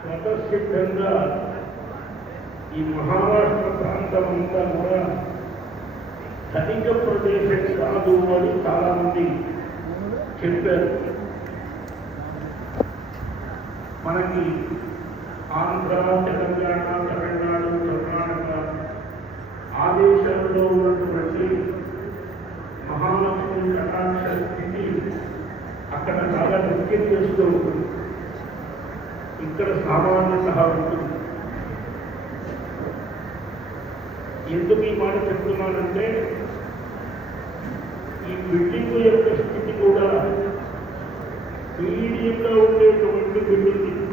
స్వతసిద్ధంగా ఈ మహారాష్ట్ర ప్రాంతం అంతా కూడా ధనిక ప్రదేశం కాదు అని చాలా మంది చెప్పారు. మనకి ఆంధ్ర, తెలంగాణ, తమిళనాడు, కర్ణాటక ఆ దేశాల్లో ఉన్నటువంటి మహాలక్ష్మి కటాక్ష స్థితి అక్కడ చాలా నృత్యం చేస్తూ ఉంటుంది, ఇక్కడ సామాన్యత ఉంటుంది. ఎందుకు ఈ మాట చెప్తున్నానంటే ఈ బిల్డింగ్ యొక్క స్థితి కూడా మీడియంగా ఉండేటువంటి బిల్డింగ్.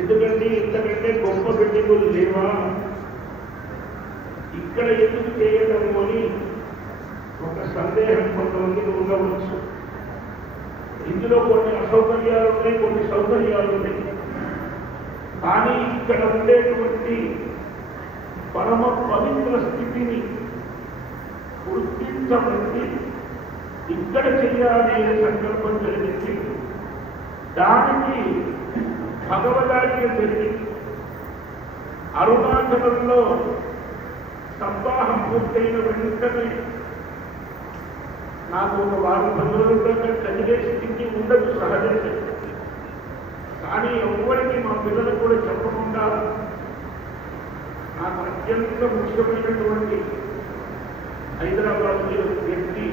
ఎందుకంటే ఇంతకంటే గొప్ప బిల్డింగులు లేవా, ఇక్కడ ఎందుకు చేయడం అని ఒక సందేహం కొంతమందికి ఉండవచ్చు. ఇందులో కొన్ని అసౌకర్యాలు ఉన్నాయి, కొన్ని సౌకర్యాలు ఉన్నాయి. కానీ ఇక్కడ ఉండేటువంటి పరమ పవిత్ర స్థితిని గుర్తించబడి ఇక్కడ చేయాలి అనే సంకల్పం జరిగింది. దానికి భగవదాజ్ఞ జరిగింది. అరుణాచలంలో సప్తాహం పూర్తయిన వెంటనే నాకు ఒక వారం 10 రోజులుగా కదిలే స్థితి ఉండదు సహజంగా. కానీ ఎవరికి మా పిల్లలకు కూడా చెప్పకుండా నాకు అత్యంత ముఖ్యమైనటువంటి హైదరాబాద్ వ్యక్తి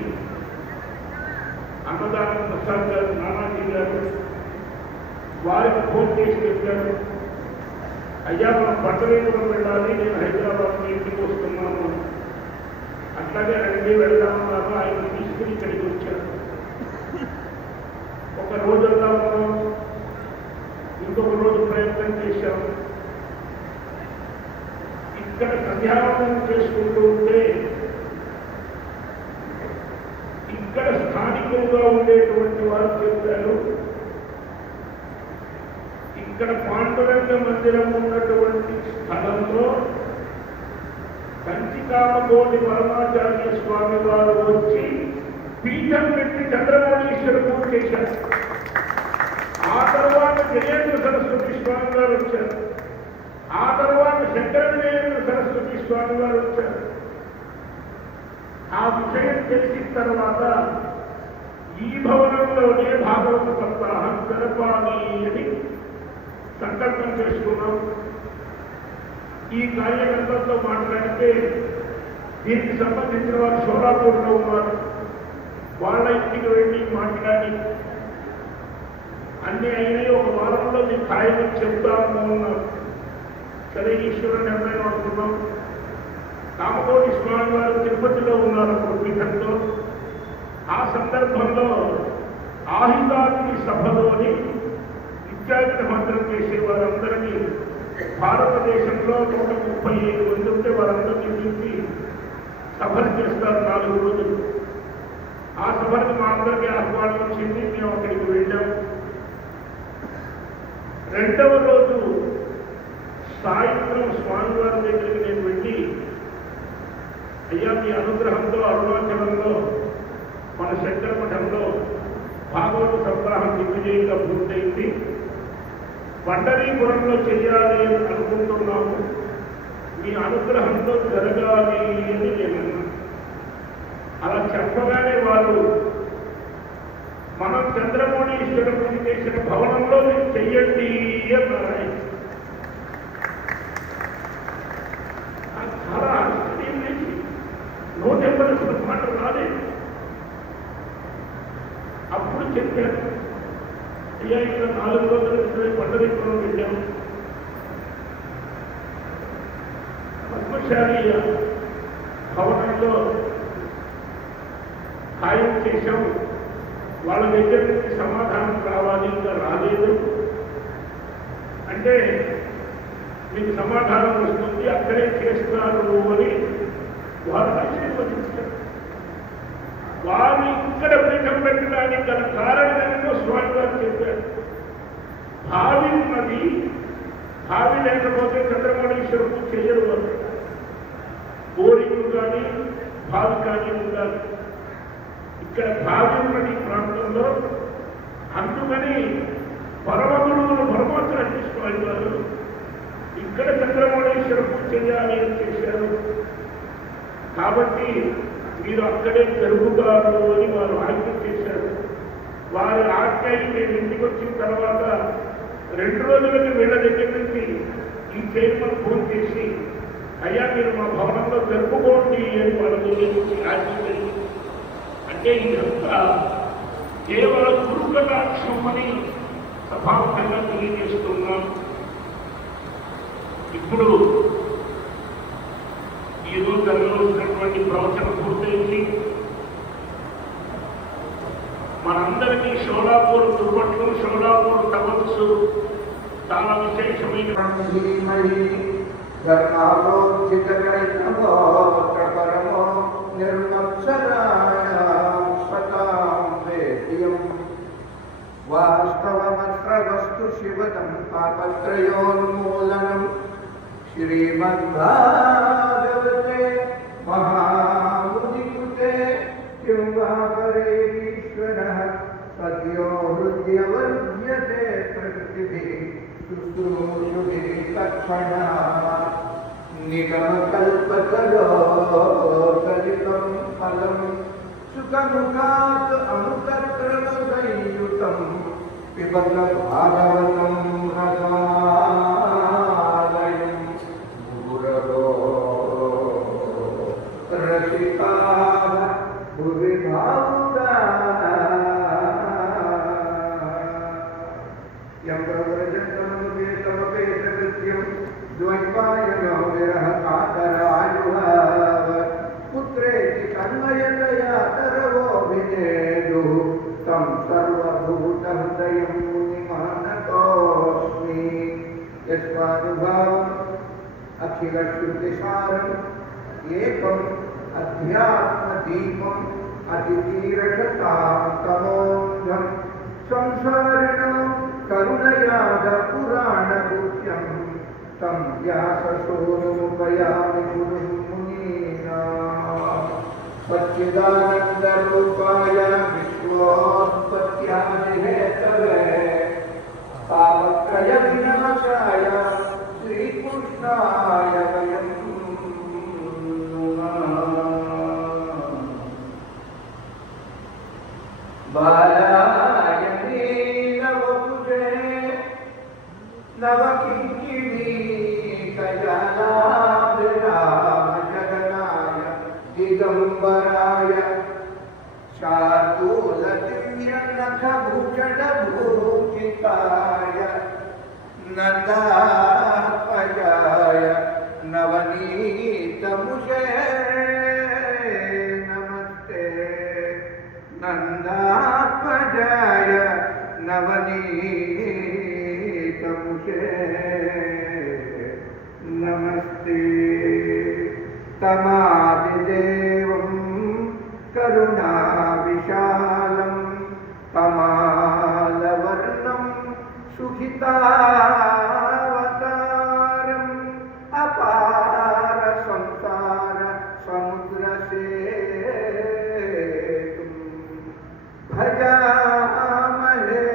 అన్నదాన ప్రసాద్ గారు, నానాజీ గారు, వారికి ఫోన్ చేసి చెప్పారు, అయ్యా మనం పట్టణంలో వెళ్ళాలి, నేను హైదరాబాద్ ఇంటికి వస్తున్నాను, అట్లాగే రండి వెళ్దామన్నారు. ఆయన తీసుకుని ఇక్కడికి వచ్చారు. ఒక రోజు వెళ్దాము, ఇంకొక రోజు ప్రయత్నం చేశాము. ఇక్కడ సంధ్యావందనం చేసుకుంటూ ఉంటే ఇక్కడ స్థానికంగా ఉండేటువంటి వారు చెప్పారు, ఇక్కడ పాండురంగ మందిరం ఉన్నటువంటి స్థలంలో కంచికామకోటి పరమాచార్య స్వామి వారు వచ్చి పీఠం పెట్టి చంద్రమౌళీశ్వర పూజ చేశారు. ఆ తర్వాత జయేంద్ర సరస్వతి స్వామి వారు వచ్చారు. ఆ తర్వాత శంకర విజయేంద్ర సరస్వతి స్వామి వారు వచ్చారు. ఆ విషయం తెలిసిన తర్వాత ఈ భవనంలోనే భాగవత సప్తాహం జరపాలి అని సంకల్పం చేసుకున్నాం. ఈ కార్యకర్తలతో మాట్లాడితే దీనికి సంబంధించిన వారు షోలాపూర్లో ఉన్నారు, వాళ్ళ ఇంటికి వెళ్ళి మాట్లాడి అన్ని అయినాయి, ఒక వారంలో మీ ఖాయమని చెప్తాము ఉన్నారు. సరే ఈశ్వరుని ఎవరైనా అనుకున్నాం. కామకోటి స్వామి వారు తిరుపతిలో ఉన్నారు పీఠంతో. ఆ సందర్భంలో ఆహితాగ్ని సభలోని నిత్యాగ్ని మంత్రం చేసే వారందరినీ భారతదేశంలో 135 మంది ఉంటే వారందరినీ పిలిచి సభలు చేస్తారు 4 రోజులు. ఆ సభకి మా అందరికీ ఆహ్వానం వచ్చింది, మేము అక్కడికి వెళ్ళాం. రెండవ రోజు సాయంత్రం స్వామివారి దగ్గరికి నేను వెళ్ళి, అయ్యా మీ అనుగ్రహంతో అరుణాచలంలో మన శంకర మఠంలో భాగవత సప్తాహం దిగ్విజయంగా పూర్తయింది, పండరీపురంలో చేయాలి అని అనుకుంటున్నాము, మీ అనుగ్రహంతో జరగాలి అని నేను అలా చెప్పగానే వారు మనం చంద్రమౌళీశ్వర పూజ చేసిన భవనంలో మీరు చెయ్యండి అన్నారు. చాలా ఆశ్చర్యం వేసి నోటెవ్వలసిన మాట రాలేదు. అప్పుడు చెప్పాను, అయ్యా ఇక్కడ 4 రోజుల క్రితం పండరీపురం వెళ్ళాము, పద్మశాలి భవనంలో ఖాయం చేశాము, వాళ్ళ దగ్గర నుంచి సమాధానం కావాలి, ఇంకా రాలేదు అంటే మీకు సమాధానం వస్తుంది, అక్కడే చేస్తారు అని వారు ఆశీర్వదించారు. వారు ఇక్కడ పీఠం పెట్టడానికి గల కారణమేమో స్వామి గారు చెప్పారు. భావి ఉన్నది, భావి లేకపోతే చంద్రమౌళీశ్వరుడు చేయరు వారు. బోరింగ్ కానీ భావి కానీ ఉండాలి. ఇక్కడ భావి ఉన్నది ప్రాంతంలో అందుకని పరమ గురువులు పరమాచార్య స్వామి వారు ఇక్కడ చంద్రమౌళేశ్వర పూజ చేయాలి అని చేశారు. కాబట్టి మీరు అక్కడే జరుగుతారు అని వారు ఆజ్ఞ చేశారు. వారి ఆజ్ఞని మేము ఇంటికి వచ్చిన తర్వాత 2 రోజులకి వీళ్ళ దగ్గర నుంచి ఈ చైర్మన్ ఫోన్ చేసి, అయ్యా మీరు మా భవనంలో జరుపుకోండి అని వాళ్ళ దగ్గర నుంచి ఆజ్ఞ జరిగింది. అంటే ఇదంతా కేవలం గురుకటాక్షం అని సభాముఖంగా తెలియజేస్తున్నాం. ఇప్పుడు ఈరోజు జరగవలసినటువంటి ప్రవచనం పూర్తయింది. మనందరికీ షోలాపూర్ దుర్పట్లు, షోలాపూర్ తపస్సు చాలా విశేషమైన వాస్తవమత్ర వస్తు శివతం తాపత్రయోన్మూలనం శ్రీమద్భాగవతే మహామునికృతే కిం వా పరేశ్వరః సద్యో హృద్యవర్జ్యతే ప్రకృతిభిః శుశ్రూషుభిः తత్క్షణాః నిగమకల్పతరోకలితం ఫలం సుఖముఖాత్ అమృతత్రవసంయుతం పిబత భాగవతం రసాలయం గురవో రసికాః భువి భావుకాః యం ప్రవ్రజంతమపేతమపేతకృత్యం ద్వైపాయనో విరహ కాతరాయుః పుత్రేతి తన్మయతయా తరవోభినేదు తం సర్వభూతహృదయం మునిమానతోస్మి యస్మానుభావం అఖిలశ్రుతిసారం ఏకం అధ్యాత్మదీపం అతితీరషతాం తమోంధం సంసారిణో కరుణయాద పురాణగుహ్యం తం వ్యాసశోనుముపయామి గురుం సచ్చిదానందరూపాయ విశ్వోత్పత్యాదిహేతవే తాపత్రయ వినాశాయ శ్రీకృష్ణాయ వయం బాలాయ నీలవపుజే నవకింకిణీకయాలాభిరామ జగనాయ దిగంబరాయ శార్దూలదివ్యనఖభూషణభూషితాయ నందాత్మజాయ నవనీతముషే నమస్తే నందాత్మజాయ నవనీతముషే నమస్తే తమాదిదేవం కరుణావిశాలం కమాలవర్ణం సుఖితావతారం అపార సంసార సముద్రసేతుం భజామహే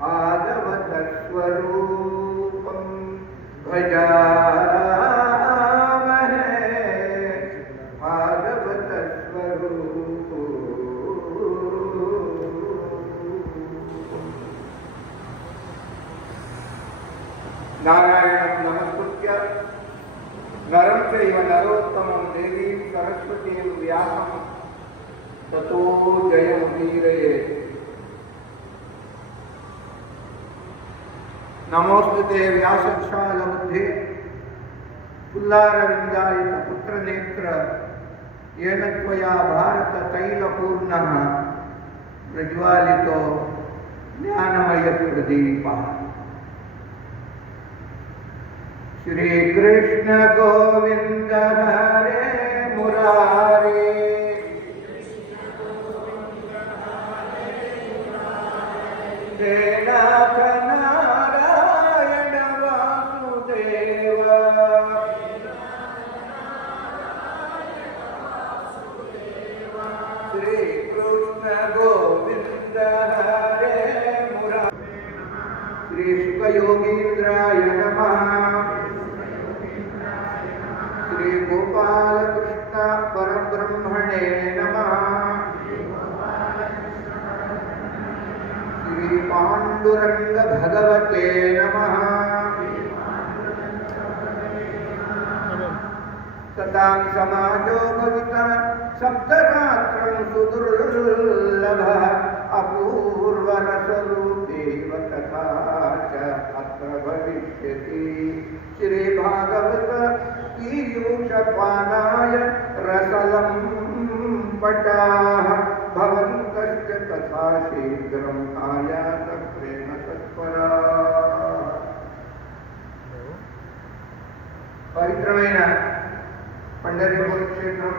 భాగవత స్వరూపం నారాయణం నమస్కృత్య నరం చైవ నరోత్తమం దేవీం సరస్వతీం వ్యాసం తతో జయముదీరయేత్. నమోస్తుతే వ్యాసశాలబుద్ధే పుల్లారవిందాయిత పుత్రనేత్ర येन त्वया भारत तैलपूर्णः प्रज्वालितो ज्ञानमय प्रदीपः. श्री कृष्ण गोविंद हरे मुरारे हे नाथ नारायण वासुदेव श्री कृष्ण गोविंद हरे सुखयोगीन्द्राय नमः। श्री गोपालकृष्ण परब्रह्मणे नमः। श्री पाण्डुरंग भगवते नमः। सतां समाजो भविता सप्तरात्रं सुदुर्लभः अपूर्वरसरूपेव तथा च अत्र भविष्यति। श्रीभागवत पीयूषपानाय रसलं पटाः भवन्तश्च तथा शीघ्रम् आयात प्रेम तत्पराः। पवित्रమైన పండరీపుర క్షేత్రం,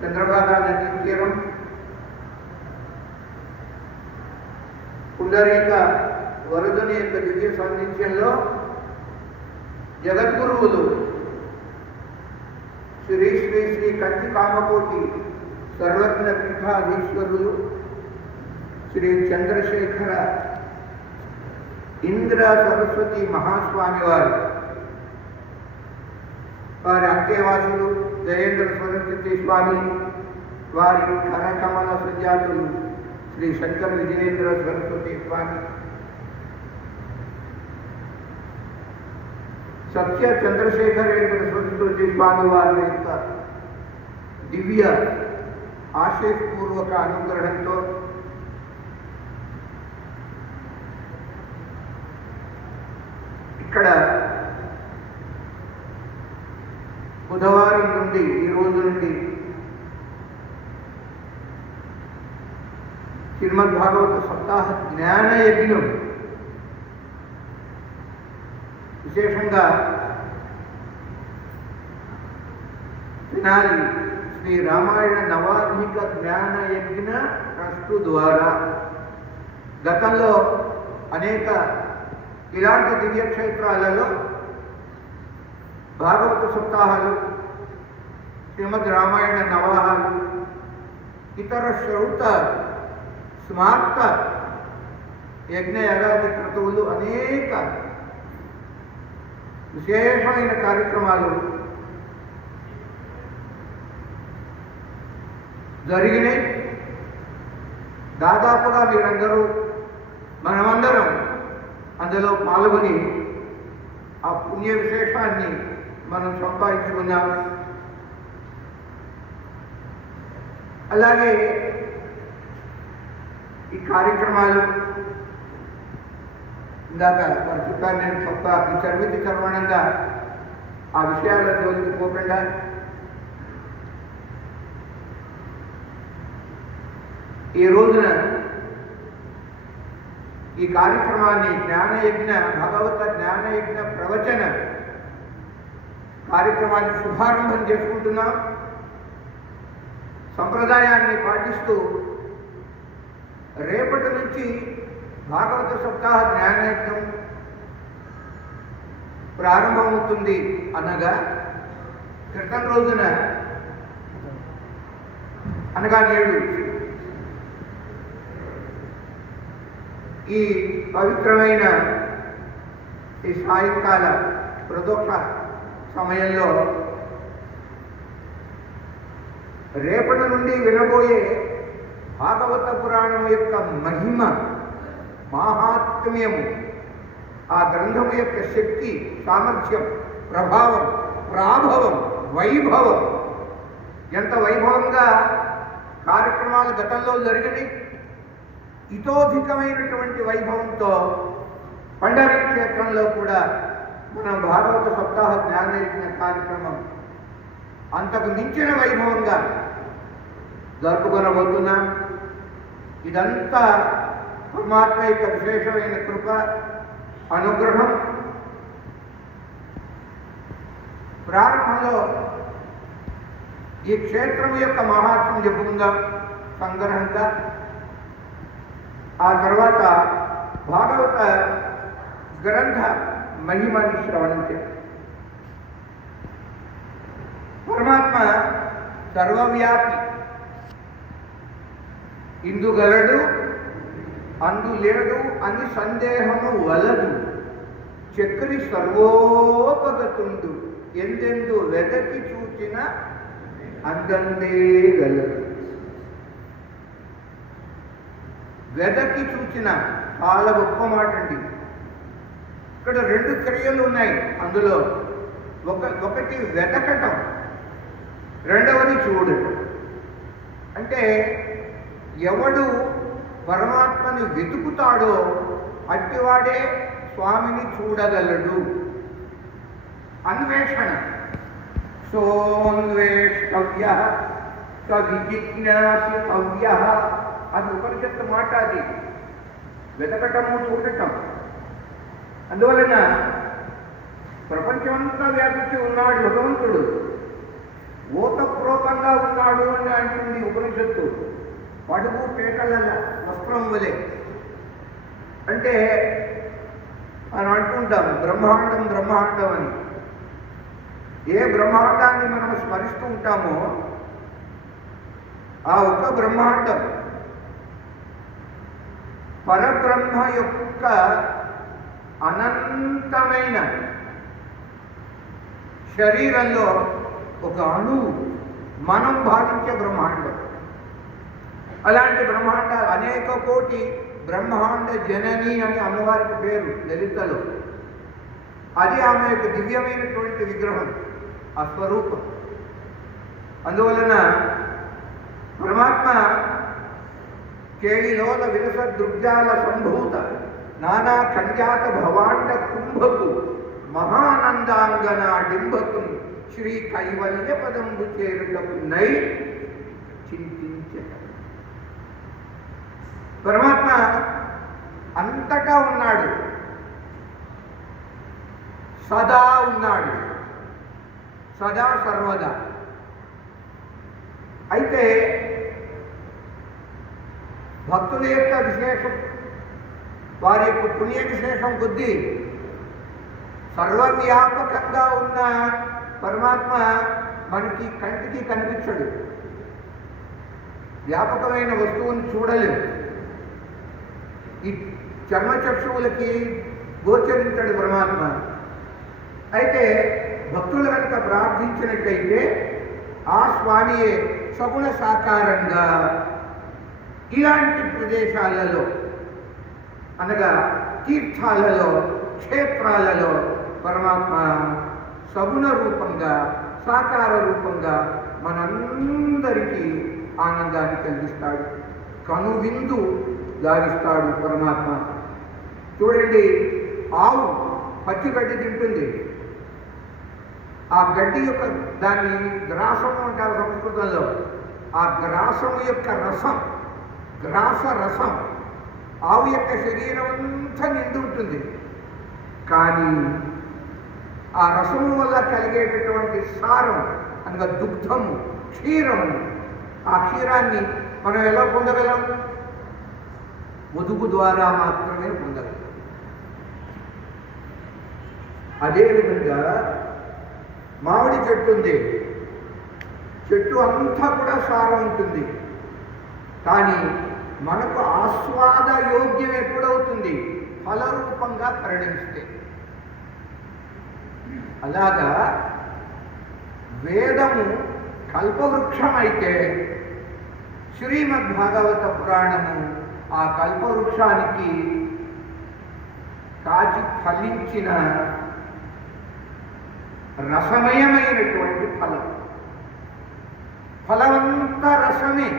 చంద్రభాగా నదీ తీరం, పుండరీక వరదుని యొక్క దివ్య సాన్నిధ్యంలో జగద్గురువులు శ్రీ శ్రీ శ్రీ కంచి కామకోటి సర్వజ్ఞ పీఠాధీశ్వరులు శ్రీ చంద్రశేఖర ఇంద్ర సరస్వతి మహాస్వామి వారి అంత్యవాసులు జయేంద్ర సరస్వతి స్వామి, వారి కరకమల సుజాతులు శ్రీ శంకర విజయేంద్ర సరస్వతి స్వామి, సత్య చంద్రశేఖరేంద్ర సరస్వతి స్వామి వారి యొక్క దివ్య ఆశయపూర్వక అనుగ్రహంతో ఇక్కడ బుధవారం నుండి ఈ రోజు నుండి శ్రీమద్ భాగవత సప్తాహ జ్ఞాన యజ్ఞం విశేషంగా తెనాలి శ్రీ రామాయణ నవాధిక జ్ఞాన యజ్ఞ ట్రస్టు ద్వారా గతంలో అనేక ఇలాంటి దివ్యక్షేత్రాలలో భాగవత సప్తాహాలు, శ్రీమద్ రామాయణ నవాహాలు, ఇతర శ్రౌత స్మార్త యజ్ఞయాగాది క్రతువులు అనేక విశేషమైన కార్యక్రమాలు జరిగినాయి. దాదాపుగా మీరందరూ మనమందరం అందులో పాల్గొని ఆ పుణ్య విశేషాన్ని మనం సంపాదించుకున్నాం. అలాగే ఈ కార్యక్రమాలు ఇందాక వారు చెప్పారు, నేను తప్ప ఈ చర్వితి చర్వణంగా ఆ విషయాలలోకి పోకుండా ఈ రోజున ఈ కార్యక్రమాన్ని జ్ఞానయజ్ఞ భగవత జ్ఞానయజ్ఞ ప్రవచన కార్యక్రమాన్ని శుభారంభం చేసుకుంటున్నాం. సంప్రదాయాన్ని పాటిస్తూ రేపటి నుంచి భాగవత సప్తాహ జ్ఞానయజ్ఞం ప్రారంభమవుతుంది. అనగా క్రితం రోజున అనగా నేడు ఈ పవిత్రమైన ఈ సాయంకాల ప్రదోష సమయంలో రేపటి నుండి వినబోయే భాగవత పురాణం యొక్క మహిమ, మాహాత్మ్యము, ఆ గ్రంథము యొక్క శక్తి, సామర్థ్యం, ప్రభావం, ప్రాభవం, వైభవం, ఎంత వైభవంగా కార్యక్రమాలు గతంలో జరిగినాయి, ఇతోధికమైనటువంటి వైభవంతో పండరీ క్షేత్రంలో కూడా మన భాగవత సప్తాహ జ్ఞానయజ్ఞ కార్యక్రమం అంతకు మించిన వైభవంగా జరుపుకొనబోతున్నాం. ఇదంతా పరమాత్మ యొక్క విశేషమైన కృప, అనుగ్రహం. ప్రారంభంలో ఈ క్షేత్రం యొక్క మహాత్మ్యం చెప్పుకుందాం సంగ్రహంగా. ఆ తర్వాత భాగవత గ్రంథ మహిమని శ్రవణం చేస్తాం. పరమాత్మ సర్వవ్యాపి, ఇందుగలడు అందు లేడు అని సందేహము వలదు. చక్రి సర్వోపగతుండు ఎందెందు వెదకి చూచిన అందందే గలదు. వెదకి చూచిన చాలా గొప్ప మాట అండి. ఇక్కడ రెండు క్రియలు ఉన్నాయి. అందులో ఒకటి వెతకటం, రెండవది చూడటం. అంటే ఎవడు పరమాత్మను వెతుకుతాడో అట్టివాడే స్వామిని చూడగలడు. అన్వేషణ, సోన్వేష్టవ్య విజిజ్ఞాసితవ్య అది ఉపనిషత్తు మాట. అది వెతకటము, చూడటం. అందువలన ప్రపంచమంతా వ్యాపించి ఉన్నాడు భగవంతుడు. ఓతప్రోతంగా ఉన్నాడు అని అంటుంది ఉపనిషత్తు. పడుగు పేటల వస్త్రం వలె. అంటే మనం అంటుంటాం బ్రహ్మాండం బ్రహ్మాండం అని. ఏ బ్రహ్మాండాన్ని మనం స్మరిస్తూ ఉంటామో ఆ ఒక బ్రహ్మాండం పరబ్రహ్మ యొక్క అనంతమైన శరీరంలో ఒక అణువు మనం భావించే బ్రహ్మాండం. అలాంటి బ్రహ్మాండ అనేక కోటి బ్రహ్మాండ జనని అని అమ్మవారికి పేరు లలితలో. అది ఆమె యొక్క దివ్యమైనటువంటి విగ్రహం, ఆ స్వరూపం. అందువలన పరమాత్మ కేళిలోల విరస దృగ్జాల సంభూత నానా ఖంజాత భవాండ కుంభకు మహానందాంగన డింబకు శ్రీ కైవల్య పదంబు చేరుటకు నై చింతించట. పరమాత్మ అంతటా ఉన్నాడు, సదా ఉన్నాడు, సదా సర్వదా. అయితే భక్తుల యొక్క విశేషం, వారి యొక్క పుణ్య విశేషం కొద్దీ సర్వవ్యాపకంగా ఉన్న పరమాత్మ మనకి కంటికి కనిపించడు. వ్యాపకమైన వస్తువుని చూడలేము. ఈ చర్మచక్షువులకి గోచరించడు పరమాత్మ. అయితే భక్తులు కనుక ప్రార్థించినట్టయితే ఆ స్వామియే సగుణ సాకారంగా ఇలాంటి ప్రదేశాలలో, అనగా తీర్థాలలో, క్షేత్రాలలో పరమాత్మ సగుణ రూపంగా, సాకార రూపంగా మనందరికీ ఆనందాన్ని కలిగిస్తాడు. కనువిందు గావిస్తాడు పరమాత్మ. చూడండి, ఆవు పచ్చి గడ్డి తింటుంది. ఆ గడ్డి యొక్క దాన్ని గ్రాసము అంటారు సంస్కృతంలో. ఆ గ్రాసము యొక్క రసం, గ్రాస రసం ఆవు యొక్క శరీరం అంతా నిండి ఉంటుంది. కానీ ఆ రసము వల్ల కలిగేటటువంటి సారం అనగా దుగ్ధము, క్షీరము, ఆ క్షీరాన్ని మనం ఎలా పొందగలం? ముదుగు ద్వారా మాత్రమే పొందగలం. అదేవిధంగా మామిడి చెట్టు ఉంది. చెట్టు అంతా కూడా సారం ఉంటుంది. కానీ మనకు ఆస్వాద యోగ్యం ఎప్పుడవుతుంది? ఫలరూపంగా పరిణమిస్తే. అలాగా వేదము కల్పవృక్షమైతే శ్రీమద్భాగవత పురాణము ఆ కల్పవృక్షానికి కాచి ఫలించిన రసమయమైనటువంటి ఫలం. ఫలమంతా రసమే.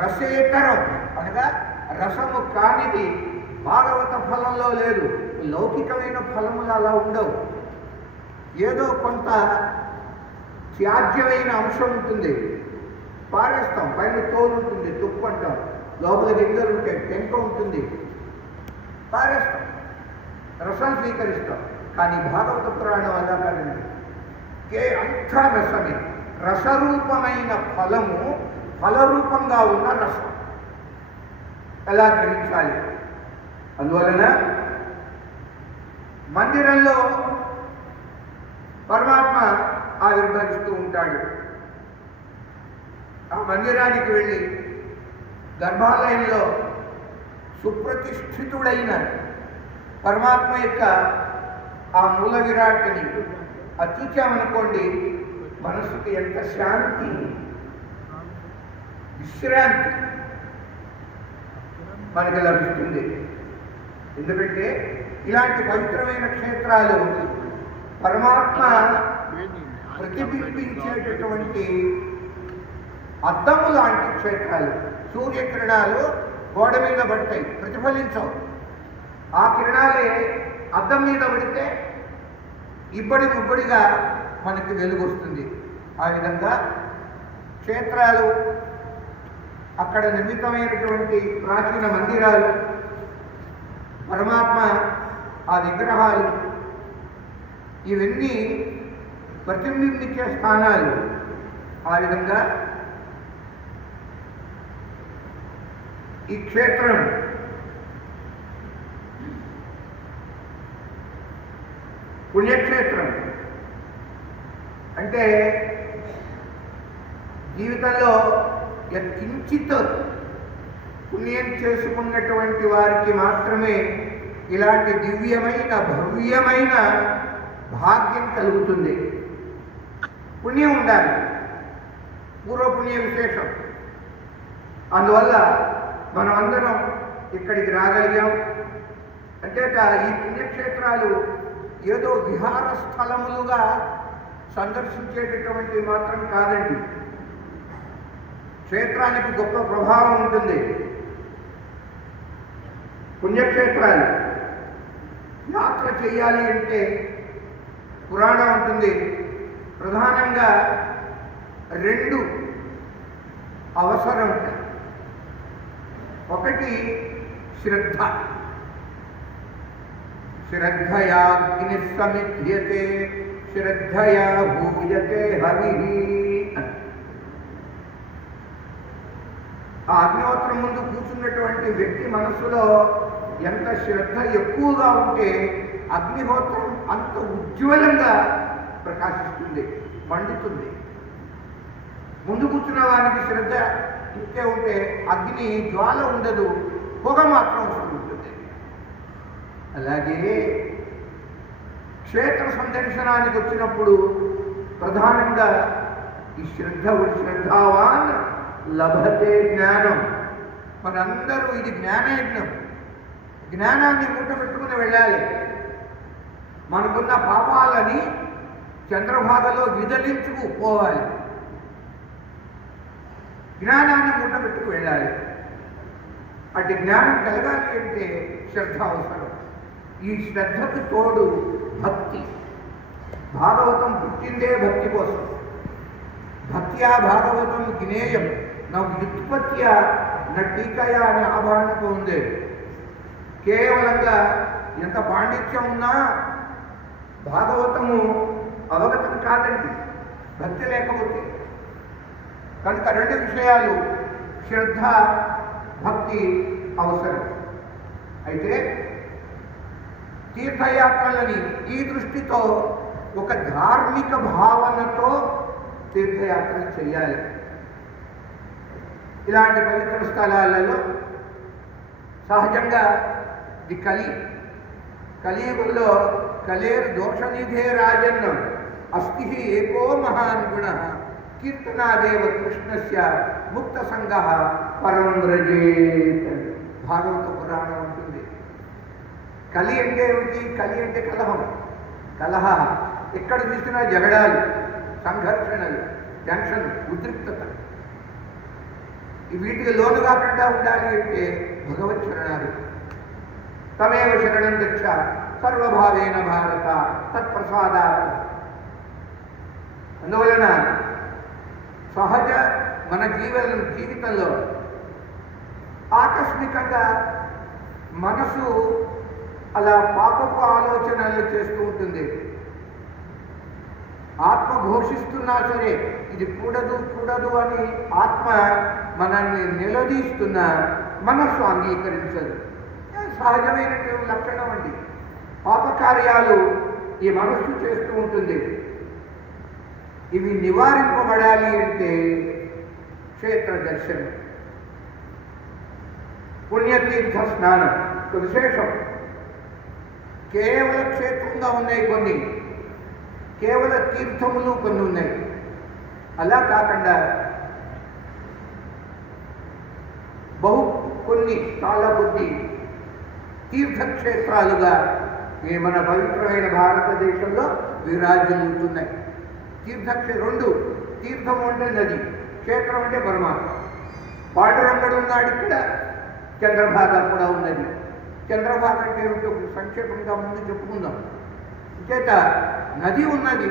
రసేతరం అనగా రసము కానిది భాగవత ఫలంలో లేదు. లౌకికమైన ఫలములు అలా ఉండవు. ఏదో కొంత త్యాజ్యమైన అంశం ఉంటుంది, పారేస్తాం. పైన తోలు ఉంటుంది, తుప్పు అంటాం. లోపల గింజలు ఉంటాయి, టెంక ఉంటుంది, పారేస్తాం, రసం స్వీకరిస్తాం. కానీ భాగవత పురాణం అలా కాదండి. అంతా రసమే. రసరూపమైన ఫలము, ఫలరూపంగా ఉన్న రసం ఎలా గ్రహించాలి? అందువలన మందిరంలో పరమాత్మ ఆవిర్భవిస్తూ ఉంటాడు. ఆ మందిరానికి వెళ్ళి గర్భాలయంలో సుప్రతిష్ఠితుడైన పరమాత్మ యొక్క ఆ మూల విరాట్ని అత్యుచ్చామనుకోండి, మనసుకి ఎంత శాంతి, విశ్రాంతి మనకి లభిస్తుంది. ఎందుకంటే ఇలాంటి పవిత్రమైన క్షేత్రాలు పరమాత్మ ప్రతిబింబించేటటువంటి అద్దము లాంటి క్షేత్రాలు. సూర్యకిరణాలు గోడ మీద పడతాయి, ప్రతిఫలించవు. ఆ కిరణాలే అద్దం మీద పడితే ఇబ్బడిగా మనకి వెలుగు వస్తుంది. ఆ విధంగా క్షేత్రాలు, అక్కడ నిర్మితమైనటువంటి ప్రాచీన మందిరాలు, పరమాత్మ ఆ విగ్రహాలు, ఇవన్నీ ప్రతిబింబించే స్థానాలు. ఆ విధంగా ఈ క్షేత్రం పుణ్యక్షేత్రం. అంటే జీవితంలో కించిత్ పుణ్యం చేసుకున్నటువంటి వారికి మాత్రమే ఇలాంటి దివ్యమైన భవ్యమైన భాగ్యం కలుగుతుంది. పుణ్యం ఉండాలి, పూర్వపుణ్య విశేషం. అందువల్ల మనం అందరం ఇక్కడికి రాగలిగాం. అంతేట ఈ పుణ్యక్షేత్రాలు ఏదో విహార స్థలములుగా సందర్శించేటటువంటి మాత్రం కాదండి. క్షేత్రానికి గొప్ప ప్రభావం ఉంటుంది. పుణ్యక్షేత్రాలు యాత్ర చేయాలి అంటే పురాణం ఉంటుంది. ప్రధానంగా 2 అవసరం. ఒకటి శ్రద్ధ. శ్రద్ధయాగ్ని సమిధ్యతే శ్రద్ధయా భూయతే హవిః. ఆ అగ్నిహోత్రం ముందు కూర్చున్నటువంటి వ్యక్తి మనస్సులో ఎంత శ్రద్ధ ఎక్కువగా ఉంటే అగ్నిహోత్రం అంత ఉజ్వలంగా ప్రకాశిస్తుంది, మండుతుంది. ముందు కూర్చున్న వారికి శ్రద్ధ ఇంకే ఉంటే అగ్ని జ్వాల ఉండదు, పొగ మాత్రం వస్తుంటుంది. అలాగే క్షేత్ర సందర్శనానికి వచ్చినప్పుడు ప్రధానంగా ఈ శ్రద్ధావాన్ లభతే జ్ఞానం. మనందరూ ఇది జ్ఞానయజ్ఞం. జ్ఞానాన్ని మూట పెట్టుకుని వెళ్ళాలి. మనకున్న పాపాలని చంద్రభాగలో విదలించుకుపోవాలి. జ్ఞానాన్ని మూట పెట్టుకు వెళ్ళాలి. అటు జ్ఞానం కలగాలి అంటే శ్రద్ధ అవసరం. ఈ శ్రద్ధకు తోడు భక్తి. భాగవతం పుట్టిందే భక్తి కోసం. భక్త్యా భాగవతం జ్ఞేయం నా వ్యుత్పత్త్యా నా టీకయా అనే ఆభరణతో ఉంది. కేవలంగా ఎంత పాండిత్యం ఉన్నా భాగవతము అవగతం కాదండి భక్తి లేకపోతే. కనుక 2 విషయాలు శ్రద్ధ, భక్తి అవసరం. అయితే తీర్థయాత్రలని ఈ దృష్టితో ఒక ధార్మిక భావనతో తీర్థయాత్ర చేయాలి. ఇలాంటి పవిత్ర స్థలాలలో సహజంగా ఇది కలియుగంలో కలేర్ దోషనిధే రాజన్నం అస్తి ఏకో మహాన్ గుణ కీర్తనాదేవ కృష్ణస్య ముక్త సంగ పరం వ్రజేత్. భాగవత పురాణం ఉంటుంది. కలి అంటే ఏమిటి? కలి అంటే కలహం. కలహ ఎక్కడ చూసినా జగడాలు, సంఘర్షణలు, టెన్షన్, ఉద్రిక్తత. వీటికి లోను కాకుండా ఉండాలి అంటే భగవత్ శరణాలు. తమేవ శరణం గచ్చ సర్వభావేన భారత తత్ప్రసాదాత్. అందువలన సహజ మన జీవితంలో ఆకస్మికంగా మనసు అలా పాపపు ఆలోచనలు చేస్తూ ఉంటుంది. ఆత్మ ఘోషిస్తున్నా సరే ఇది కూడదు అని ఆత్మ మనల్ని నిలదీస్తున్న మనస్సు అంగీకరించదు. సహజమైనటువంటి లక్షణం అండి. పాపకార్యాలు ఈ మనస్సు చేస్తూ ఉంటుంది. ఇవి నివారింపబడాలి అంటే క్షేత్ర దర్శనం. పుణ్యతీర్థ స్నానం ఒక విశేషం. కేవల క్షేత్రంగా ఉన్నాయి కొన్ని, కేవల తీర్థములు కొన్ని ఉన్నాయి. అలా కాకుండా కొన్ని చాలా కొద్ది తీర్థక్షేత్రాలుగా ఈ మన పవిత్రమైన భారతదేశంలో విరాజిల్లుతున్నాయి. రెండు, తీర్థం అంటే నది, క్షేత్రం అంటే పరమాత్మ. పాండురంగడు ఉన్నాడు ఇక్కడ, చంద్రభాగ కూడా ఉన్నది. చంద్రభాగ అంటే ఏమిటో సంక్షేపంగా ముందు చెప్పుకుందాం. చేత నది ఉన్నది,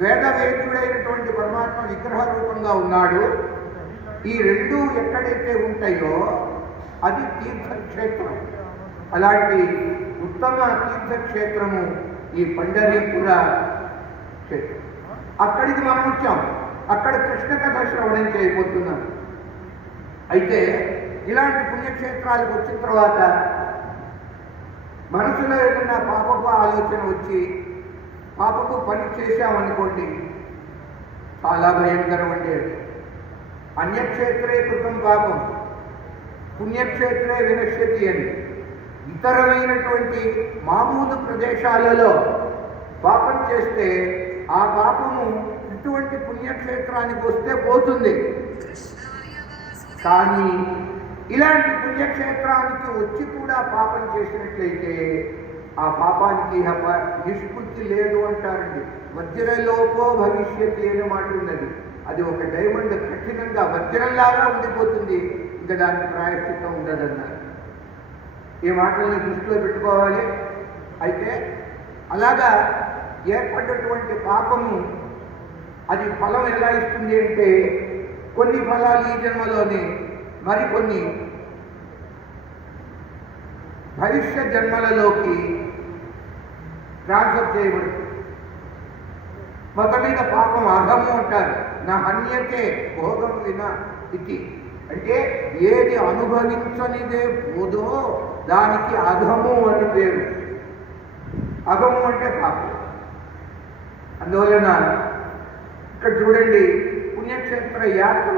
వేదవేద్యుడైనటువంటి పరమాత్మ విగ్రహ రూపంగా ఉన్నాడు. ఈ రెండు ఎక్కడైతే ఉంటాయో అది తీర్థక్షేత్రం. అలాంటి ఉత్తమ తీర్థక్షేత్రము ఈ పండరీపుర క్షేత్రం. అక్కడికి మనం వచ్చాం. అక్కడ కృష్ణ కథ శ్రవణం చేయబోతున్నాం. అయితే ఇలాంటి పుణ్యక్షేత్రాలకు వచ్చిన తర్వాత మనసులో ఏదైనా పాపపు ఆలోచన వచ్చి పాపపు పని చేశామనుకోండి, చాలా భయంకరం అండి. అన్యక్షేత్రే కృతం పాపం పుణ్యక్షేత్రే వినశ్యతి అని. ఇతరమైనటువంటి మామూలు ప్రదేశాలలో పాపం చేస్తే ఆ పాపము ఇటువంటి పుణ్యక్షేత్రానికి వస్తే పోతుంది. కానీ ఇలాంటి పుణ్యక్షేత్రానికి వచ్చి కూడా పాపం చేసినట్లయితే ఆ పాపానికి నిష్కృతి లేదు అంటారండి. వజ్రలోపో భవిష్యత్తు అనే మాట ఉన్నది. అది ఒక డైమండ్ కఠినంగా వజ్రంలాగా ఉండిపోతుంది, ఇంకా దానికి ప్రాయశ్చిత్తం ఉండదన్నారు. ఈ మాటల్ని దృష్టిలో పెట్టుకోవాలి. అయితే అలాగా ఏర్పడ్డటువంటి పాపము అది ఫలం ఎలా ఇస్తుంది అంటే, కొన్ని ఫలాలు ఈ జన్మలోనే, మరికొన్ని భవిష్య జన్మలలోకి ట్రాన్స్ఫర్ చేయబడుతుంది. మొత్తం మీద పాపం అఘము అంటారు. నా హన్యతే భోగం వినా ఇది అంటే ఏది అనుభవించనిదే పోదో దానికి అఘము అని పేరు. అఘము అంటే పాపం. అందువలన ఇక్కడ చూడండి, పుణ్యక్షేత్ర యాత్ర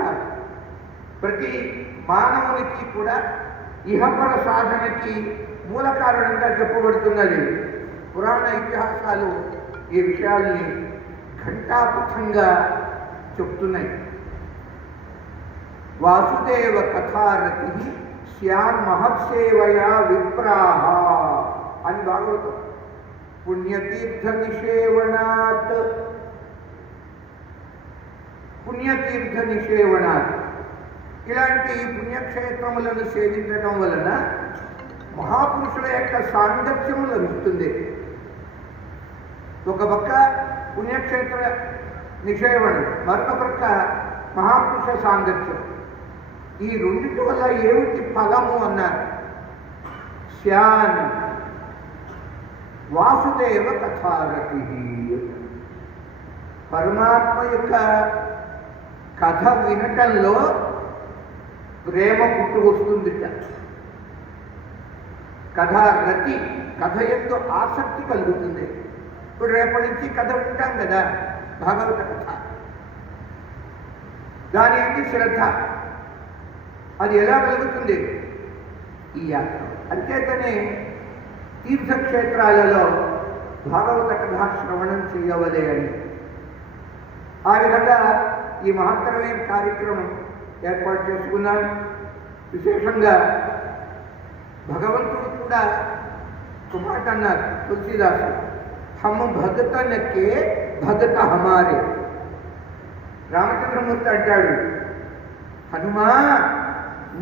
ప్రతి మానవునికి కూడా ఇహపర సాధనకి మూల కారణంగా చెప్పబడుతున్నది. పురాణ ఇతిహాసాలు ఈ విషయాల్ని ఘంటాపథంగా చెప్తున్నాయి. వాసుదేవ కథారతి శ్యాన్ మహత్సేవయా విప్రాహ అని భాగవతం. పుణ్యతీర్థ నిషేవణాత్, పుణ్యతీర్థ నిషేవణాత్. ఇలాంటి పుణ్యక్షేత్రములను సేవించడం వలన మహాపురుషుల యొక్క సాంగత్యము లభిస్తుంది. ఒక పక్క పుణ్యక్షేత్ర నిషేవణ, మరొక పక్క మహాపురుష సాంగత్యం. ఈ రెండింటి వల్ల ఏమిటి ఫలము అన్నారు. శ్యాన్ వాసుదేవ కథారతి, పరమాత్మ యొక్క కథ వినటంలో ప్రేమ పుట్టు వస్తుందిట. కథారతి, కథ ఎంతో ఆసక్తి కలుగుతుంది. ఇప్పుడు రేపటి నుంచి కథ వింటాం కదా, భాగవత కథ, దాని ఏంటి శ్రద్ధ. అది ఎలా కలుగుతుంది? ఈ యాత్ర. అంచేతనే తీర్థక్షేత్రాలలో భాగవత కథా శ్రవణం చేయవలే అని. ఆ విధంగా ఈ మహత్తరమైన కార్యక్రమం ఏర్పాటు చేసుకున్నాం. విశేషంగా భగవంతుడు కూడా ఒక మాట అన్నారు తులసీదాసు, హమ్ భగతనకే భగత హమారే. రామచంద్రమూర్తి అంటాడు, హనుమా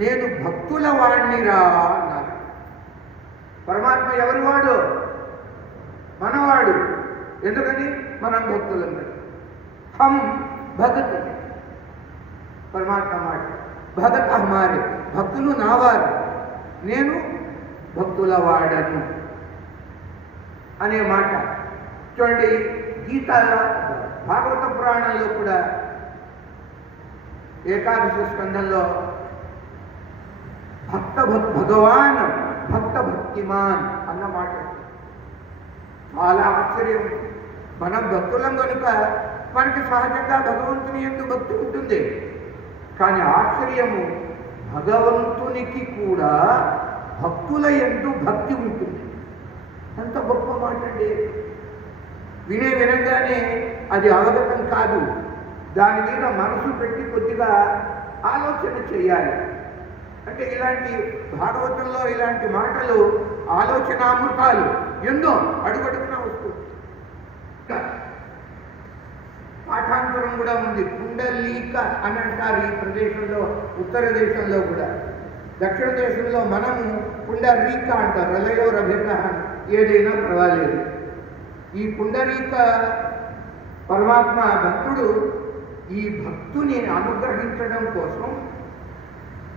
నేను భక్తుల వాణ్ణిరా అన్నారు. పరమాత్మ ఎవరి వాడు? మనవాడు. ఎందుకని? మనం భక్తులందరూ. హమ్ భగత్, పరమాత్మ మాట. భగత్ హమారే, భక్తులు నావారు, నేను భక్తుల వాడను అనే మాట చూడండి. గీత భాగవత పురాణంలో కూడా ఏకాదశి స్కంధంలో భగవాన్ భక్త భక్తిమాన్ అన్న మాట చాలా ఆశ్చర్యం. మనం భక్తులం కనుక మనకి సహజంగా భగవంతుని యందు భక్తి ఉంటుంది. కానీ ఆశ్చర్యము, భగవంతునికి కూడా భక్తుల యందు భక్తి ఉంటుంది. అంత గొప్ప మాట అండి. వినగానే అది అవగతం కాదు, దాని మీద మనసు పెట్టి కొద్దిగా ఆలోచన చేయాలి. అంటే ఇలాంటి భాగవతంలో ఇలాంటి మాటలు ఆలోచనామృతాలు ఎన్నో అడుగడుగునా వస్తుంది. పాఠాంతరం కూడా ఉంది. పుండలీక అని అంటారు ఈ ప్రదేశంలో, ఉత్తర దేశంలో కూడా. దక్షిణ దేశంలో మనము పుండరీక అంటారు. రలయో రభిన్న ఏదైనా పర్వాలేదు. ఈ పుండరీక పరమాత్మ భక్తుడు ఈ భక్తుని అనుగ్రహించడం కోసం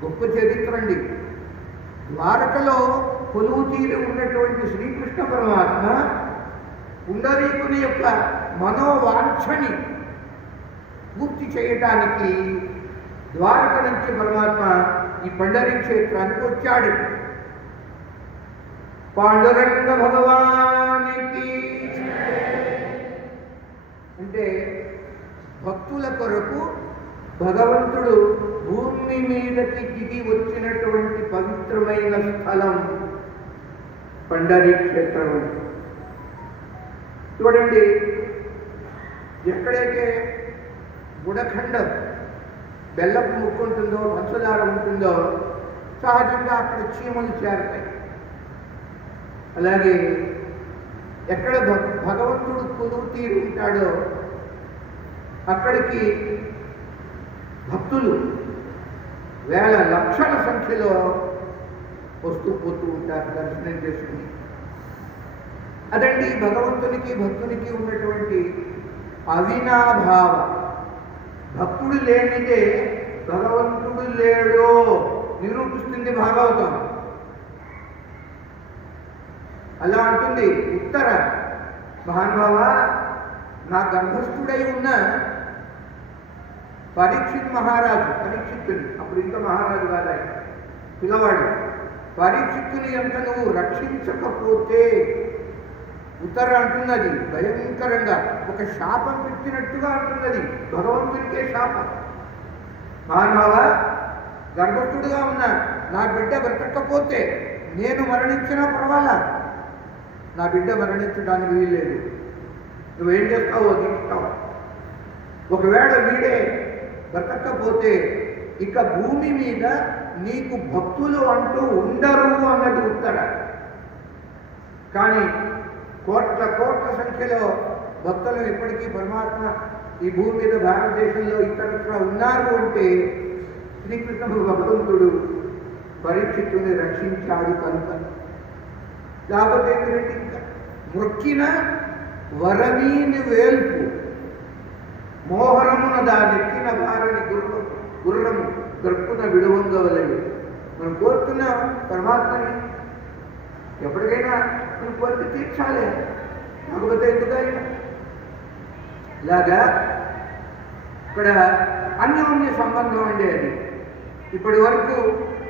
గొప్ప చరిత్ర అండి. ద్వారకలో కొలువు తీరి ఉన్నటువంటి శ్రీకృష్ణ పరమాత్మ పుండరీకుని యొక్క మనోవాంఛని పూర్తి చేయటానికి ద్వారక నుంచి పరమాత్మ ఈ పండరీ క్షేత్రానికి వచ్చాడు. పాండురంగ భగవానికి అంటే భక్తుల కొరకు భగవంతుడు భూమి మీదకి దిగి వచ్చినటువంటి పవిత్రమైన స్థలం పండరీ క్షేత్రం. చూడండి, ఎక్కడైతే గుడఖండం బెల్లపు ముక్కు ఉంటుందో, పంచదార ఉంటుందో, సహజంగా అక్కడ చీమలు చేరతాయి. అలాగే ఎక్కడ భగవంతుడు కొలువు తీరి ఉంటాడో అక్కడికి భక్తులు వేల లక్షల సంఖ్యలో వస్తూ పోతూ ఉంటారు దర్శనం చేసుకుని. అదండి భగవంతునికి భక్తునికి ఉన్నటువంటి అవినాభావ. భక్తుడు లేనిదే భగవంతుడు లేడో నిరూపిస్తుంది భాగవతం. అలా అంటుంది ఉత్తర మహానుభావ, నా గర్భస్థుడై ఉన్న పరీక్షిత్ మహారాజు, పరీక్షిత్తుని అప్పుడు ఇంకా మహారాజు కాదా పిల్లవాడు, పరీక్షిత్తుని ఎంత నువ్వు రక్షించకపోతే, ఉత్తర అంటున్నది భయంకరంగా ఒక శాపం పెట్టినట్టుగా అంటున్నది, భగవంతునికే శాపం. మహానుభావ, గర్భస్థుడుగా ఉన్న నా బిడ్డ బ్రతకపోతే నేను మరణించినా పర్వాలా, నా బిడ్డ మరణించడానికి వీల్లేదు, నువ్వేం చేస్తావో తీస్తావు. ఒకవేళ వీడే బ్రతకపోతే ఇక భూమి మీద నీకు భక్తులు అంటూ ఉండరు అన్నది ఉత్తర. కానీ కోట్ల కోట్ల సంఖ్యలో భక్తులు ఇప్పటికీ పరమాత్మ ఈ భూమి మీద భారతదేశంలో ఇతరత్ర ఉన్నారు అంటే శ్రీకృష్ణ భగవంతుడు పరీక్షితుని రక్షించాడు కనుక. లేకపోతే ఏంటంటే ఇంకా మొక్కిన వరమీని వేల్పు మోహరమున దానెక్కిన భారని గుర్రము దొరుకున విడువంగవలేదు. మనం కోరుతున్నాం పరమాత్మని, ఎప్పటికైనా మనం కోరిక తీర్చాలి, కాకపోతే ఎందుకైనా. ఇలాగా ఇక్కడ అన్యోన్య సంబంధం అండి అది. ఇప్పటి వరకు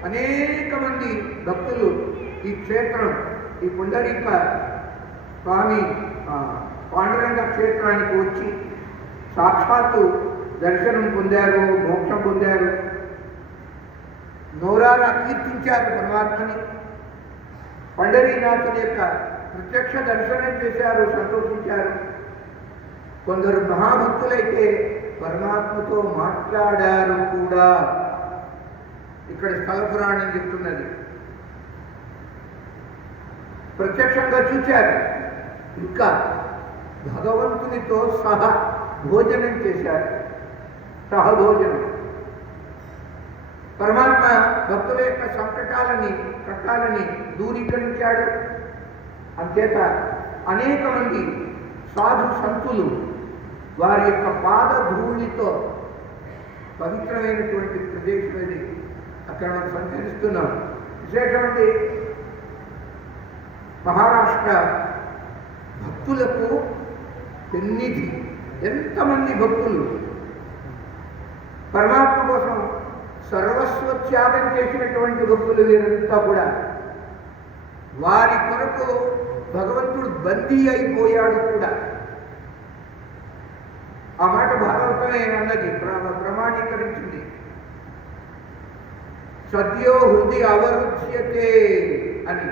అనేక మంది భక్తులు ఈ క్షేత్రం, ఈ పుండరీక స్వామి పాండురంగ క్షేత్రానికి వచ్చి సాక్షాత్తు దర్శనం పొందారు, మోక్షం పొందారు, నోరారా కీర్తించారు పరమాత్మని, పండరీనాథుని యొక్క ప్రత్యక్ష దర్శనం చేశారు, సంతోషించారు. కొందరు మహాభక్తులైతే పరమాత్మతో మాట్లాడారు కూడా. ఇక్కడ స్థల పురాణం చెప్తున్నది, ప్రత్యక్షంగా చూశారు. ఇంకా భగవంతునితో సహా భోజనం చేశారు, సహభోజనం. పరమాత్మ భక్తుల యొక్క సంకటాలని కష్టాలని దూరీకరించాడు. అంచేత అనేక మంది సాధు సంతులు వారి యొక్క పాద ధూళితో పవిత్రమైనటువంటి ప్రదేశం అది. అక్కడ మనం సంచరిస్తున్నాం. విశేషమండి, మహారాష్ట్ర భక్తులకు పెన్నిధి. ఎంతమంది భక్తులు పరమాత్మ కోసం సర్వస్వ త్యాగం చేసినటువంటి భక్తులు వీరంతా కూడా. వారి కొరకు భగవంతుడు బందీ అయిపోయాడు కూడా. ఆ మాట భాగవతమే అన్నది, ప్రమాణీకరించింది. సద్యో హృది అవరుధ్యతే అని.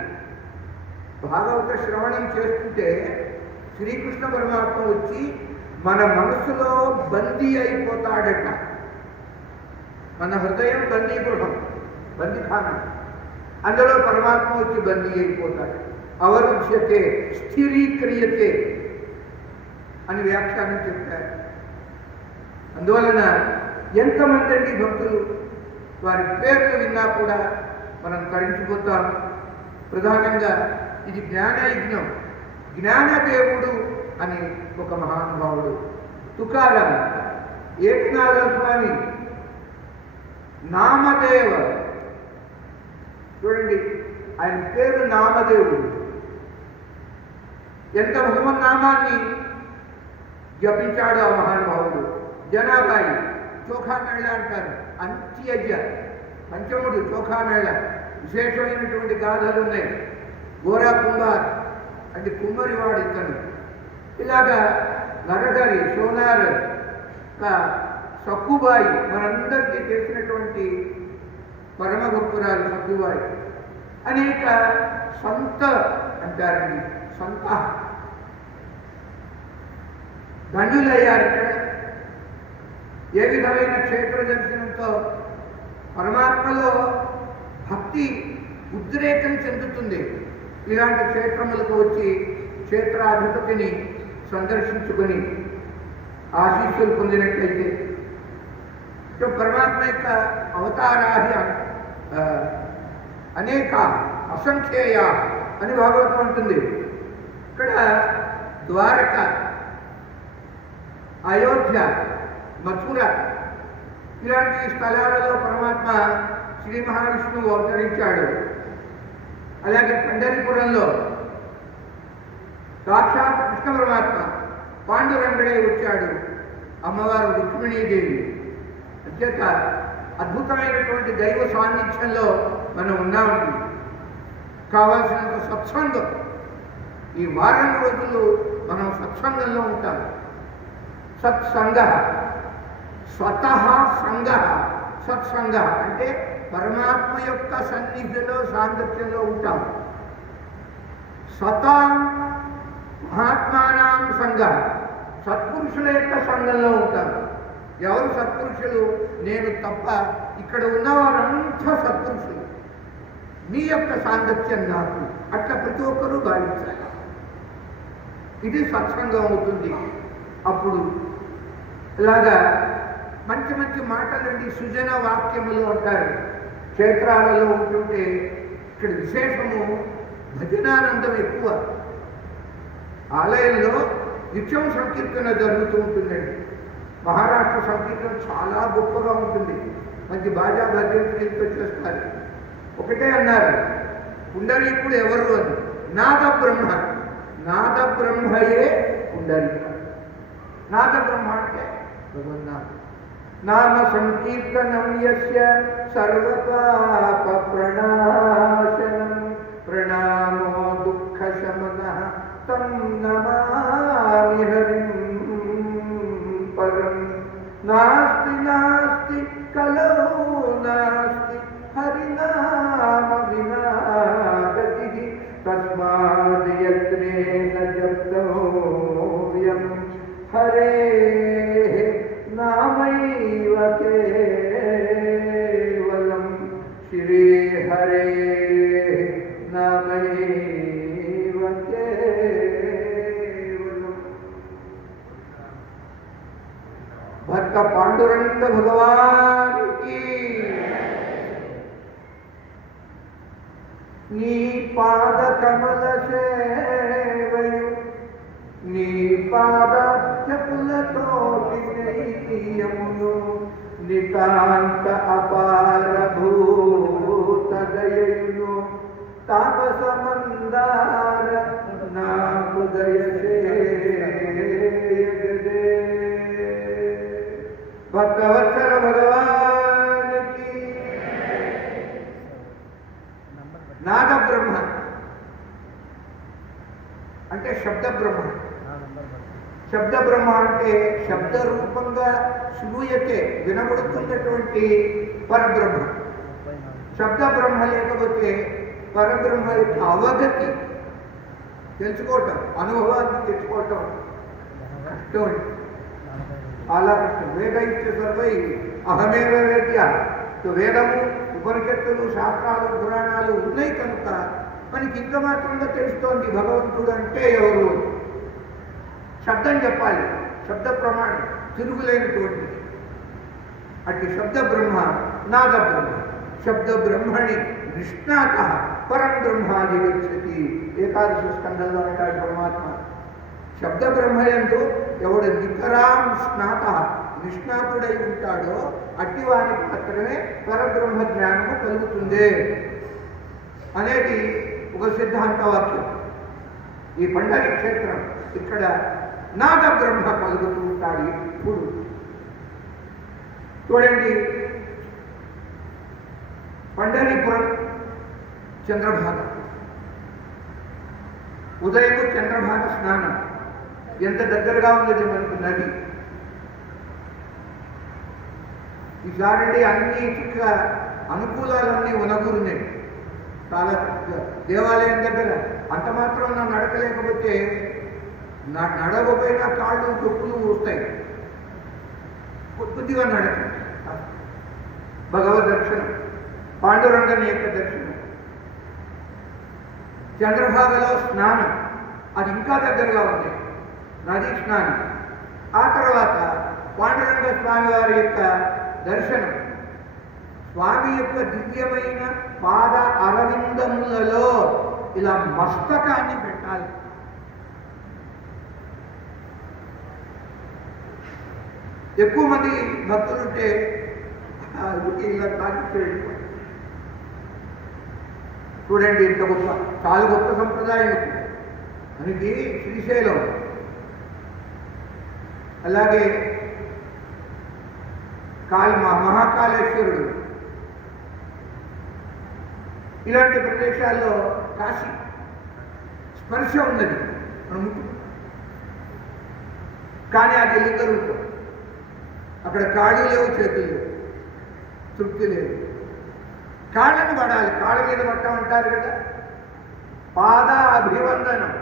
భాగవత శ్రవణం చేస్తుంటే శ్రీకృష్ణ పరమాత్మ వచ్చి మన మనసులో బందీ అయిపోతాడట. మన హృదయం బందీగృహం, బందీఖానం, అందులో పరమాత్మ వచ్చి బందీ అయిపోతాడు. అవరుధ్యతే, స్థిరీక్రియతే అని వ్యాఖ్యానం చెప్పారు. అందువలన ఎంతమంది అండి భక్తులు, వారి పేర్లు విన్నా కూడా మనం తరించిపోతాం. ప్రధానంగా ఇది జ్ఞానయజ్ఞం, జ్ఞానదేవుడు అని ఒక మహానుభావుడు తుకారాం, ఏకనాథ స్వామి, నామదేవ, చూడండి ఆయన పేరు నామదేవుడు. ఎంత భగవన్నామాన్ని జపించాడు ఆ మహానుభావుడు. జనాబాయి, చోఖామేళ అంటారు, అంత్యజ పంచముడు చోఖామేళ, విశేషమైనటువంటి గాథలు ఉన్నాయి. గోరా కుంభార్ అంటే కుమ్మరివాడు ఇతను. ఇలాగా నరగరి, సోనార్, సక్కుబాయి, మనందరికీ తెలిసినటువంటి పరమ భక్తురాలు సక్కుబాయి. అనేక సంత అంటారండి, సంత ధన్యులయ్యారు. ఇక్కడ ఏ విధమైన క్షేత్ర దర్శనంతో పరమాత్మలో భక్తి ఉద్రేకం చెందుతుంది. ఇలాంటి క్షేత్రములకు వచ్చి క్షేత్రాధిపతిని సందర్శించుకొని ఆశీస్సులు పొందినట్లయితే పరమాత్మ యొక్క అవతారాహి అనేక అసంఖ్యేయ అని భాగవతం అంటుంది. ఇక్కడ ద్వారక, అయోధ్య, మథుర ఇలాంటి స్థలాలలో పరమాత్మ శ్రీ మహావిష్ణువు అవతరించాడు. అలాగే పండరిపురంలో సాక్షాత్ కృష్ణ పరమాత్మ పాండురంగడే వచ్చాడు, అమ్మవారు రుక్మిణీదేవి. అంచేత అద్భుతమైనటువంటి దైవ సాన్నిధ్యంలో మనం ఉన్నామండి. కావాల్సినంత సత్సంగం, ఈ వారం రోజులు మనం సత్సంగంలో ఉంటాం. సత్సంగ, స్వతః సంగ, సత్సంగ అంటే పరమాత్మ యొక్క సన్నిధిలో సాంగత్యంలో ఉంటాం. స్వతా మహాత్మానాం సంగ, సత్పురుషుల యొక్క సంఘంలో ఉంటారు. ఎవరు సత్పురుషులు? నేను తప్ప ఇక్కడ ఉన్నవారంతా సత్పురుషులు. మీ యొక్క సాంగత్యం నాకు, అట్లా ప్రతి ఒక్కరూ భావించాలి. ఇది సత్సంగం అవుతుంది. అప్పుడు ఇలాగా మంచి మంచి మాటలండి, సుజన వాక్యములు అంటారు. క్షేత్రాలలో ఉంటుంటే ఇక్కడ విశేషము భజనానందం ఎక్కువ. ఆలయంలో నిత్యం సంకీర్తన జరుగుతూ ఉంటుందండి. మహారాష్ట్ర సంకీర్తన చాలా గొప్పగా ఉంటుంది. మంచి బాజా భజనతో చేస్తారు. ఒకటే అన్నారు, పుండరీకుడు ఎవరు అని. నాద బ్రహ్మ, నాద బ్రహ్మయే పుండరీక. నాద బ్రహ్మ అంటే భగవన్నాథ్. నామ సంకీర్తనం యస్య సర్వపాప ప్రణాశనం, ప్రణామో దుఃఖ శమనః తం నమామి హరిం పరం. నాస్తి నాస్తి కలౌ నాస్తి హరినామ వినా గతిః, తస్మాద్ యత్నేన జప్తవ్యం హరేః నామైవ కేవలం, శ్రీ హరేః నామైవ కేవలం. భక్త పాండురంగ భగవానికి నీ పాద కమల సేవయు, నీ పాదాత్యపులతోటి నైయమును, నితాంత అపార భూత దయయును, తాపస మందార నాకు దయచేయగదే. భక్తవత్సల భగవానికి నాద బ్రహ్మ అంటే శబ్ద బ్రహ్మ. శబ్ద బ్రహ్మ అంటే శబ్ద రూపంగా శ్రూయతే, వినబడుతున్నటువంటి పరబ్రహ్మ. శబ్ద బ్రహ్మ లేకపోతే పరబ్రహ్మ యొక్క అవగతి తెలుసుకోవటం, అనుభవాన్ని తెచ్చుకోవటం కష్టం, చాలా కష్టం. వేద ఇచ్చే సర్వై అహమేవ వేద్య. వేదము, ఉపనిషత్తులు, శాస్త్రాలు, పురాణాలు ఉన్నాయి కనుక మనకి ఇంత మాత్రంగా తెలుస్తోంది భగవంతుడు అంటే ఎవరు. శబ్దం చెప్పాలి, శబ్ద ప్రమాణం తిరుగులేనటువంటిది. అట్టి శబ్ద బ్రహ్మ నాద బ్రహ్మ. శబ్ద బ్రహ్మణి నిష్ణాత పరం బ్రహ్మాధిగచ్చతి. ఏకాదశ స్కంధంలో అంటాడు పరమాత్మ. శబ్ద బ్రహ్మయందు ఎవడు నికరాం స్నాత నిష్ణాతుడై ఉంటాడో అట్టి వారికి మాత్రమే పరబ్రహ్మ జ్ఞానము కలుగుతుంది అనేది ఒక సిద్ధాంత వాక్యం. ఈ పండరి క్షేత్రం ఇక్కడ నాద బ్రహ్మ కలుగుతూ ఉంటాడు. ఇప్పుడు చూడండి, పండరీపురం చంద్రభాగ, ఉదయము చంద్రభాగ స్నానం. ఎంత దగ్గరగా ఉన్నది మనకు నది. ఈసారి అన్ని చిక్క అనుకూలాలన్నీ ఉనగురున్నాయి. చాలా చక్కగా దేవాలయం దగ్గర అంత మాత్రం నడకలేకపోతే నడవపోయినా కాళ్ళు తొప్పులు వస్తాయి. కొద్దిగా నడక, భగవద్ దర్శనం, పాండురంగని యొక్క దర్శనం. చంద్రభాగలో స్నానం, అది ఇంకా దగ్గరగా ఉంది, నదీ స్నానం. ఆ తర్వాత పాండురంగ స్వామి వారి యొక్క దర్శనం. స్వామి యొక్క దివ్యమైన పాద అరవిందములలో ఇలా మస్తకాన్ని పెట్టాలి. ఎక్కువ మంది భక్తులుంటే ఇలా తాకిపోయి చూడండి, ఇంత గొప్ప, చాలా గొప్ప సంప్రదాయం మనకి శ్రీశైలం. అలాగే మహాకాళేశ్వరుడు, ఇలాంటి ప్రదేశాల్లో కాశీ స్పర్శ ఉన్నది మనం. కానీ అది లింగ రూపం. అక్కడ కాళ్ళు లేవు, చేతులు లేవు, తృప్తి లేదు. కాళ్ళని పడాలి, కాళ్ళ మీద పట్టమంటారు కదా. పాదాభివందనం.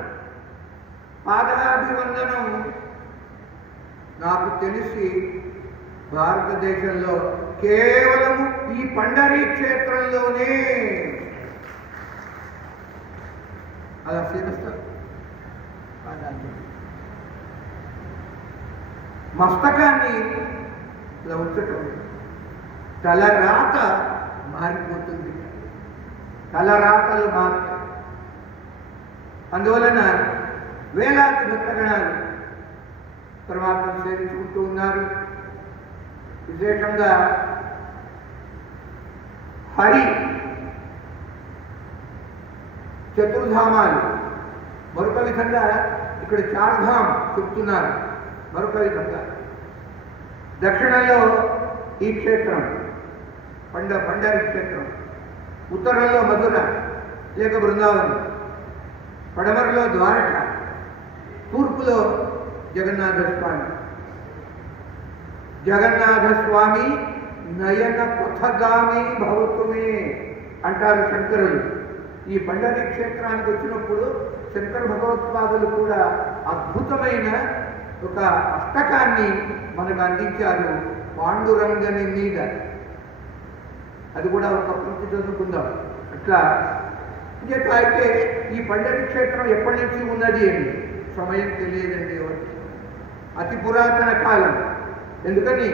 పాదాభివందనం నాకు తెలిసి భారతదేశంలో కేవలము ఈ పండరీ క్షేత్రంలోనే అలా చేస్తారు. మస్తకాన్ని ఇలా ఉంచటం, తలరాత మారిపోతుంది, తలరాతలు మారుతాయి. అందువలన వేలాది భక్తగణాలు పరమాత్మను సేవించుకుంటూ ఉన్నారు. విశేషంగా హరి చతుర్ధామాలు మరొక విధంగా ఇక్కడ చార్ధామ్ చెప్తున్నారు. మరొక విధంగా దక్షిణంలో ఈ క్షేత్రం పండరీ క్షేత్రం, ఉత్తరంలో మధుర లేక బృందావనం, పడమరలో ద్వారక, తూర్పులో జగన్నాథ స్వామి. జగన్నాథ స్వామి నయన పథగామి భవతుమే అంటారు శంకరులు. ఈ పండరీ క్షేత్రానికి వచ్చినప్పుడు శంకర భగవత్పాదులు కూడా అద్భుతమైన ఒక అష్టకాన్ని మనకు అందించారు పాండురంగని మీద. అది కూడా ఒక పూర్తి చదువుకుందాం. అట్లా ఇంకేత అయితే ఈ పండరీ క్షేత్రం ఎప్పటి నుంచి ఉన్నది అని సమయం తెలియదండి ఎవరికి. అతి పురాతన కాలం. ఎందుకని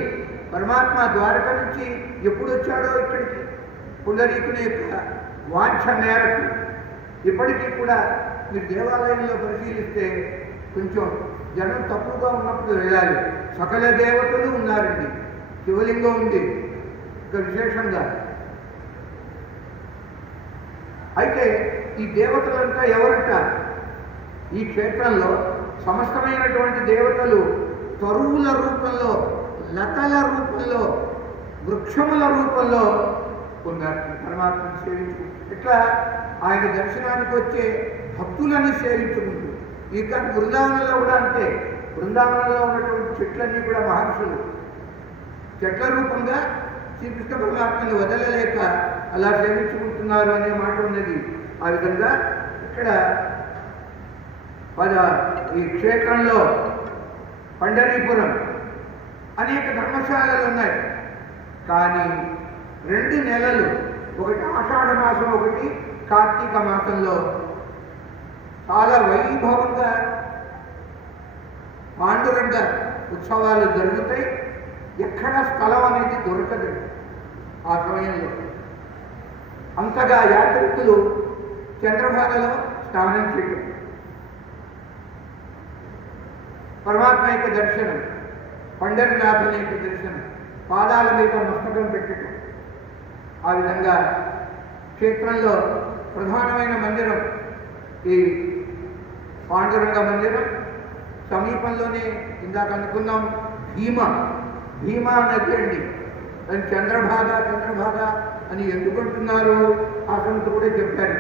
పరమాత్మ ద్వారక నుంచి ఎప్పుడు వచ్చాడో ఇక్కడికి పుండరీకుని యొక్క వాంఛ మేరకు ఇప్పటికీ కూడా మీరు దేవాలయంలో పరిశీలిస్తే కొంచెం జనం తక్కువగా ఉన్నప్పుడు వెళ్ళాలి. సకల దేవతలు ఉన్నారండి, శివలింగం ఉంది ఇక విశేషంగా. అయితే ఈ దేవతలంతా ఎవరంట? ఈ క్షేత్రంలో సమస్తమైనటువంటి దేవతలు తరువుల రూపంలో, లతల రూపంలో, వృక్షముల రూపంలో ఉన్నారు. పరమాత్మను సేవించు ఇట్లా ఆయన దర్శనానికి వచ్చే భక్తులని సేవించుకుంటూ. ఇక బృందావనంలో కూడా అంతే. బృందావనంలో ఉన్నటువంటి చెట్లన్నీ కూడా మహర్షులు చెట్ల రూపంగా శ్రీకృష్ణ పరమాత్మని వదలలేక అలా సేవించుకుంటున్నారు అనే మాట ఉన్నది. ఆ విధంగా ఇక్కడ ఈ క్షేత్రంలో పండరీపురం అనేక ధర్మశాలలు ఉన్నాయి. కానీ 2 నెలలు, ఒకటి ఆషాఢ మాసం, ఒకటి కార్తీక మాసంలో చాలా వైభవంగా పాండురంగ ఉత్సవాలు జరుగుతాయి. ఎక్కడ స్థలం అనేది దొరకదు ఆ సమయంలో. అంతగా యాత్రికులు చంద్రభాగలో స్నానం చేయడం, పరమాత్మ యొక్క దర్శనం, పండరినాథుని యొక్క దర్శనం, పాదాల మీద మస్తకం పెట్టడం. ఆ విధంగా క్షేత్రంలో ప్రధానమైన మందిరం ఈ పాండురంగ మందిరం. సమీపంలోనే ఇందాక అనుకున్నాం భీమా నది అండి. దాన్ని చంద్రభాగ అని ఎందుకుంటున్నారు ఆ సంగతి కూడా చెప్పారు.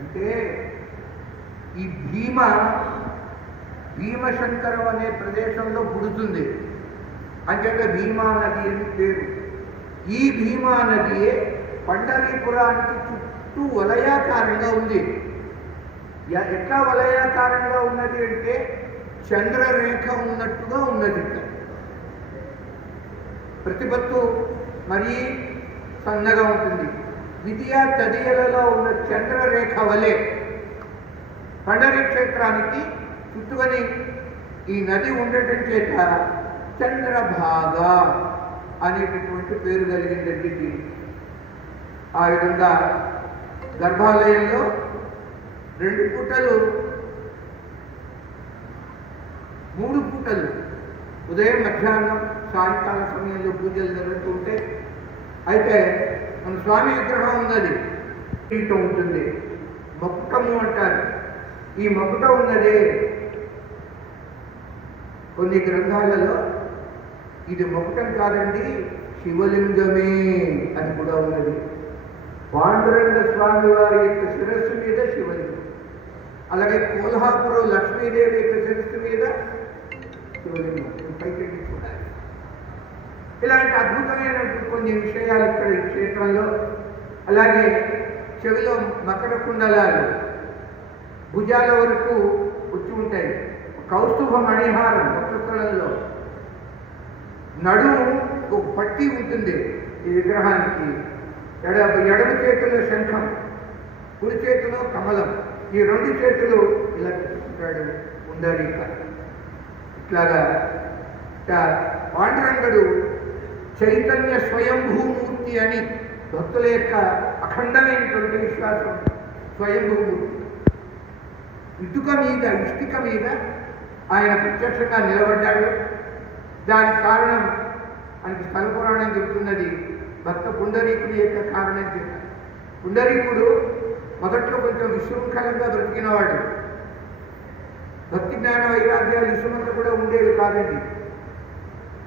అంటే ఈ భీమశంకరం అనే ప్రదేశంలో పుడుతుంది. అంచేత భీమా నది అని పేరు. ఈ భీమా నదియే పండరీపురానికి చుట్టూ వలయాకారంగా ఉంది. ఎట్లా వలయాకారంగా ఉన్నది అంటే చంద్రరేఖ ఉన్నట్టుగా ఉన్నది. ప్రతిపత్తు మరీ సన్నగా ఉంటుంది. ద్వితీయ తదియలలో ఉన్న చంద్రరేఖ వలె పండరీ క్షేత్రానికి చుట్టుకొని ఈ నది ఉండటం చేత చంద్రభాగ అనేటటువంటి పేరు కలిగిందండి. ఆ విధంగా గర్భాలయంలో 2 పూటలు 3 పూటలు ఉదయం, మధ్యాహ్నం, సాయంకాల సమయంలో పూజలు జరుగుతుంటే, అయితే మన స్వామి విగ్రహం ఉన్నది, పీఠం ఉంటుంది, మకుటము అంటారు. ఈ మకుటం ఉన్నదే కొన్ని గ్రంథాలలో ఇది మకుటం కాదండి, శివలింగమే అని కూడా ఉన్నది. పాండురంగ స్వామి వారి యొక్క శిరస్సు మీద శివలింగం, అలాగే కోల్హాపురం లక్ష్మీదేవి యొక్క శిరస్సు మీద శివలింగం. పైకెళ్ళి చూడాలి. ఇలాంటి అద్భుతమైన కొన్ని విషయాలు ఇక్కడ ఈ క్షేత్రంలో. అలాగే చెవిలో మకర కుండలాలు భుజాల వరకు వచ్చి ఉంటాయి. కౌస్తుభ మణిహారం వక్షస్థలంలో. నడుము ఒక పట్టి ఉంటుంది ఈ విగ్రహానికి. ఎడమ చేతిలో శంఖం, కుడి చేతిలో కమలం, ఈ 2 చేతులు ఇలా పెట్టుకుంటాడు ఉండరీక. ఇట్లాగా పాండురంగడు చైతన్య స్వయంభూమూర్తి అని భక్తుల యొక్క అఖండమైనటువంటి విశ్వాసం. స్వయంభూమూర్తి ఇష్టిక మీద ఆయన ప్రత్యక్షంగా నిలబడ్డాడు. దానికి కారణం ఆయనకి స్థల పురాణం చెబుతున్నది. భక్త పుండరీకుడి యొక్క కారణం చెప్పారు. పుండరీకుడు మొదట్లో కొంచెం విశృంఖలంగా బ్రతికినవాడు. భక్తి జ్ఞాన వైరాగ్యాలు విషమంతా కూడా ఉండేవి కాదండి.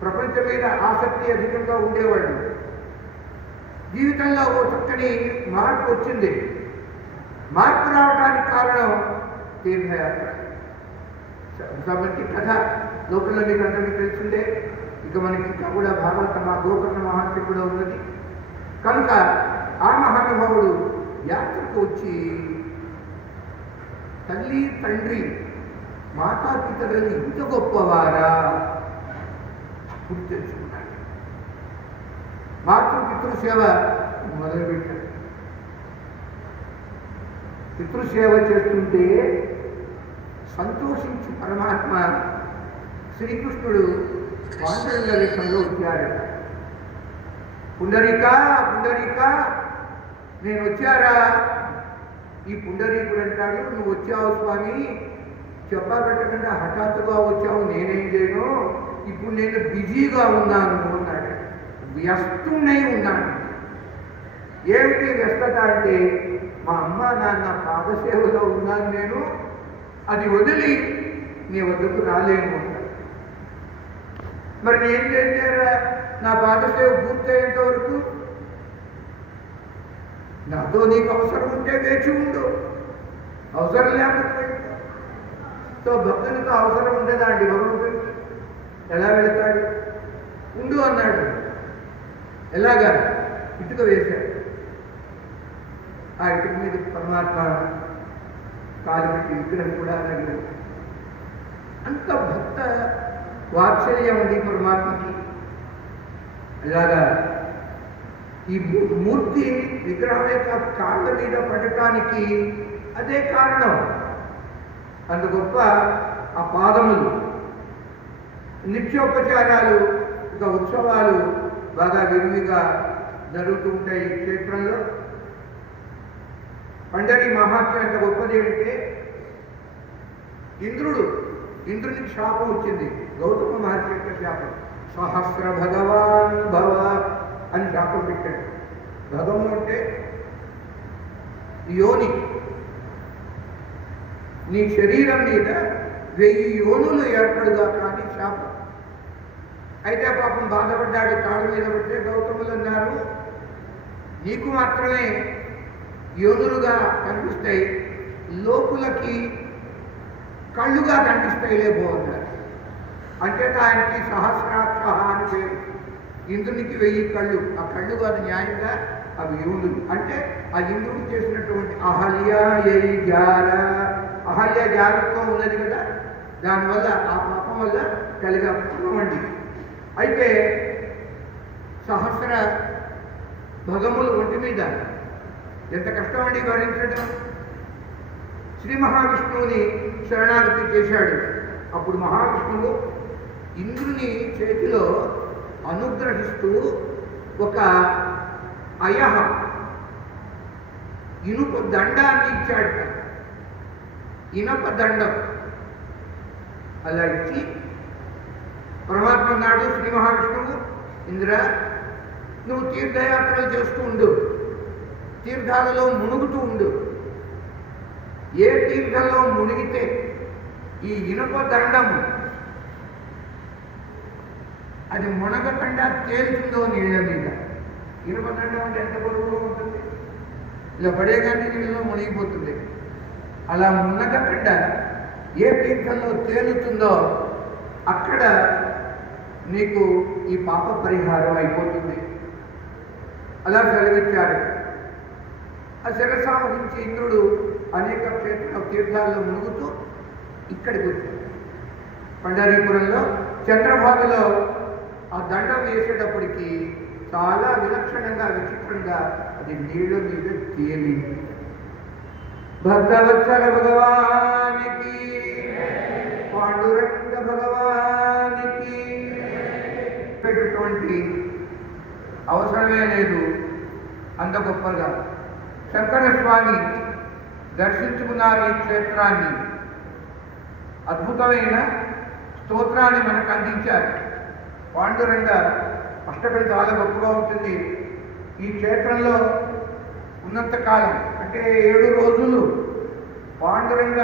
ప్రపంచం మీద ఆసక్తి అధికంగా ఉండేవాడు. జీవితంలో ఓ చక్కని మార్పు వచ్చింది. మార్పు రావడానికి కారణం తీర్థయాత్ర. కాబట్టి కథ లోకంలో మీకు అందరికీ తెలిసిందే. ఇక మనకి ఇంకా కూడా భాగవత గోకర్ణ మహాత్మ్యం కూడా ఉన్నది. కనుక ఆ మహానుభావుడు యాత్రకు వచ్చి తల్లి తండ్రి మాతాపితరులు ఇంత గొప్పవారా గుర్తు తెలుసుకున్నాడు. మాతృపితృసేవ మొదలుపెట్టాడు. పితృసేవ చేస్తుంటే సంతోషించి పరమాత్మ శ్రీకృష్ణుడు పాండురంగ వేషంలో వచ్చారట. పుండరీక నేను వచ్చారా? ఈ పుండరీకుడు అంటాడు, నువ్వు వచ్చావు స్వామి, చెప్పబెట్టకుండా హఠాత్తుగా వచ్చావు, నేనేం చేయను, ఇప్పుడు నేను బిజీగా ఉన్నాను అన్నాడు. వ్యస్తున్నై ఉన్నాను. ఏమిటి వ్యస్తత అంటే, మా అమ్మ నాన్న పాదసేవలో ఉన్నాను నేను, అది వదిలి నీ వద్దకు రాలేను అన్నాడు. మరి నేను చేశారా? నా పాదసేవ పూర్తయ్యేంత వరకు నాతో నీకు అవసరం ఉంటే వేచి ఉండు, అవసరం లేకపోతే సో భక్తునితో అవసరం ఉండదా అండి? భగవంతుడికి ఎలా వెళతాడు? ఉండు అన్నాడు. ఎలాగా ఇటుక వేశాడు. ఆ ఇటుక మీద పరమాత్మ కాలు పెట్టి విగ్రహం కూడా అలాగే. అంత భక్త వాత్సల్యం ఉంది పరమాత్మకి. అలాగా ఈ మూర్తి విగ్రహం యొక్క కాళ్ళ మీద పడటానికి అదే కారణం. అంత గొప్ప ఆ పాదములు. నిత్యోపచారాలు, ఇంకా ఉత్సవాలు బాగా విరివిగా జరుగుతూ ఉంటాయి ఈ క్షేత్రంలో. పండరి మహాత్మ్యం ఎంత గొప్పది అంటే, ఇంద్రునికి శాపం వచ్చింది. గౌతమ మహర్షి యొక్క శాపం. సహస్ర భగవాన్ భవ అని శాపం పెట్టాడు. భగము అంటే యోని. నీ శరీరం మీద 1000 యోనులు ఏర్పడుగా కానీ శాపం. అయితే పాపం బాధపడ్డాడు. కాళ్ళ మీద పడితే గౌతములు అన్నారు, నీకు మాత్రమే యోనులుగా కనిపిస్తాయి, లోకులకి కళ్ళుగా కనిపిస్తాయి లేబో అన్నారు. అంటే ఆయనకి సహస్రాక్ష అని పేరు. ఇంద్రునికి 1000 కళ్ళు. ఆ కళ్ళు కాదు, న్యాయంగా అవి యోనులు. అంటే ఆ ఇంద్రుడు చేసినటువంటి అహల్య జాగ్రత్తం ఉన్నది కదా, దానివల్ల ఆ పాపం వల్ల కలిగే పుణ్యమండి. అయితే సహస్ర భగములు ఒంటి మీద ఎంత కష్టమండి భరించడం. శ్రీ మహావిష్ణువుని శరణాగతి చేశాడు. అప్పుడు మహావిష్ణువు ఇంద్రుని చేతిలో అనుగ్రహిస్తూ ఒక అయహ ఇనుప దండాన్ని ఇచ్చాడు. ఇనప దండం అలా ఇచ్చి పరమాత్మ అన్నాడు శ్రీ మహావిష్ణువు, ఇంద్ర నువ్వు తీర్థయాత్రలు చేస్తూ ఉండు, తీర్థాలలో మునుగుతూ ఉండు. ఏ తీర్థంలో మునిగితే ఈ ఇనుప దండం అది మునగకుండా తేలుతుందో నీళ్ళ మీద. ఇనుప దండం అంటే ఎంత బరువుగా ఉంటుంది, ఇలా పడేగానే నీళ్ళలో మునిగిపోతుంది. అలా మునగకుండా ఏ తీర్థంలో తేలుతుందో అక్కడ నీకు ఈ పాప పరిహారం అయిపోతుంది. అలా సెలవిచ్చారు. ఆ శిరసావహించి ఇంద్రుడు అనేక తీర్థాల్లో మునుగుతూ ఇక్కడికి వచ్చాడు. పండరీపురంలో చంద్రభాగలో ఆ దండం వేసేటప్పటికి చాలా విలక్షణంగా విచిత్రంగా అది నీళ్ళ మీద తేలింది. భక్తవత్సల భగవానికి, పాండురంగ భగవానికి పెట్టేటువంటి అవసరమే లేదు. అంత గొప్పగా శంకర స్వామి దర్శించుకున్నారు ఈ క్షేత్రాన్ని. అద్భుతమైన స్తోత్రాన్ని మనకు అందించారు. పాండురంగ అష్టకం చాలా గొప్పగా ఉంటుంది. ఈ క్షేత్రంలో ఉన్నంతకాలం అంటే 7 రోజులు పాండురంగ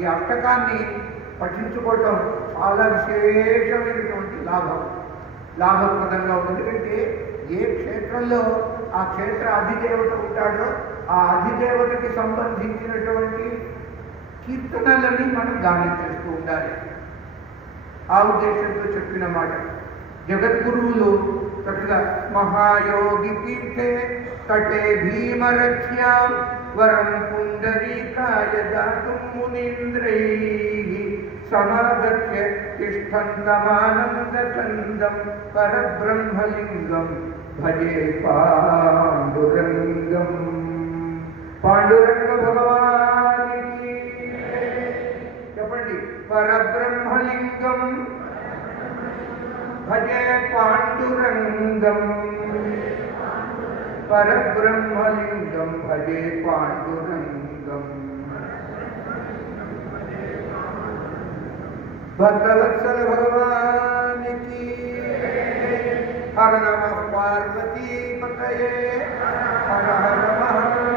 ఈ అష్టకాన్ని పఠించుకోవటం చాలా విశేషమైనటువంటి లాభప్రదంగా ఉంది. ఎందుకంటే ఏ క్షేత్రంలో ఆ క్షేత్ర అధిదేవత ఉంటాడో ఆ అధిదేవతకి సంబంధించినటువంటి కీర్తనలని మనం గానం చేస్తూ ఉండాలి. ఆ ఉద్దేశంతో చెప్పిన మాట. జగద్గురువులు చక్కగా మహాయోగి పీఠే తటే భీమరథ్యాం వరం పుండరీకాయ దాతుం మునీంద్రైః సమాగత్య తిష్టంతమానందకందం పరబ్రహ్మలింగం భజే పాండురంగం. పాండురంగ భగవానికి చెప్పండి. పరబ్రహ్మలింగం భజే పాండురంగం. పరబ్రహ్మలింగం భజే పాండురంగం. భక్తవత్సల భగవానికి హర నమః పార్వతీ పతయే హర హర మహాదేవ.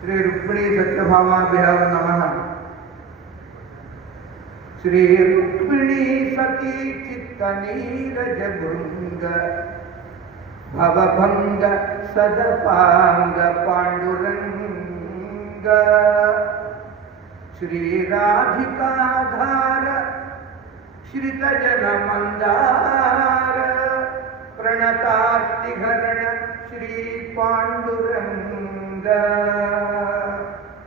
శ్రీ రుక్మిణీ సత్యభామాభ్యాం నమః. శ్రీ రుక్మిణీ సతీ చిత్త నీరజ భృంగ భవభంగ సదపాంగ పాండురంగ శ్రీరాధికాధార శ్రితజన మందార ప్రణతార్తిహరణ శ్రీ పాండురంగ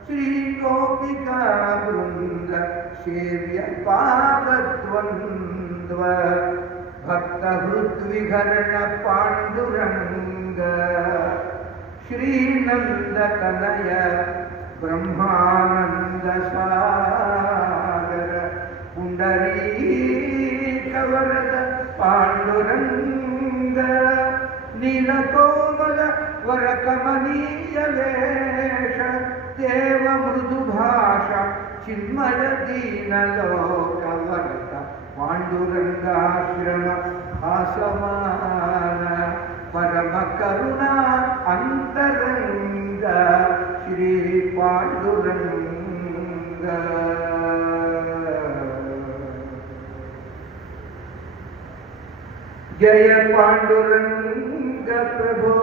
శ్రీ గోపికా బృంద సేవ్య పాదద్వంద్వ భక్త హృద్విహరణ పాండురంగ శ్రీనందతనయ బ్రహ్మానంద సాగర పుండరీకవరద పాండురంగ నీలకోమల వరకమనీయ వేష దేవ మృదు భాష చిన్మయ దీనలోకవరత పాండురంగాశ్రమ భాసమాన పరమ కరుణా అంతరంగ శ్రీ పాండురంగ జయ పాండురంగ ప్రభో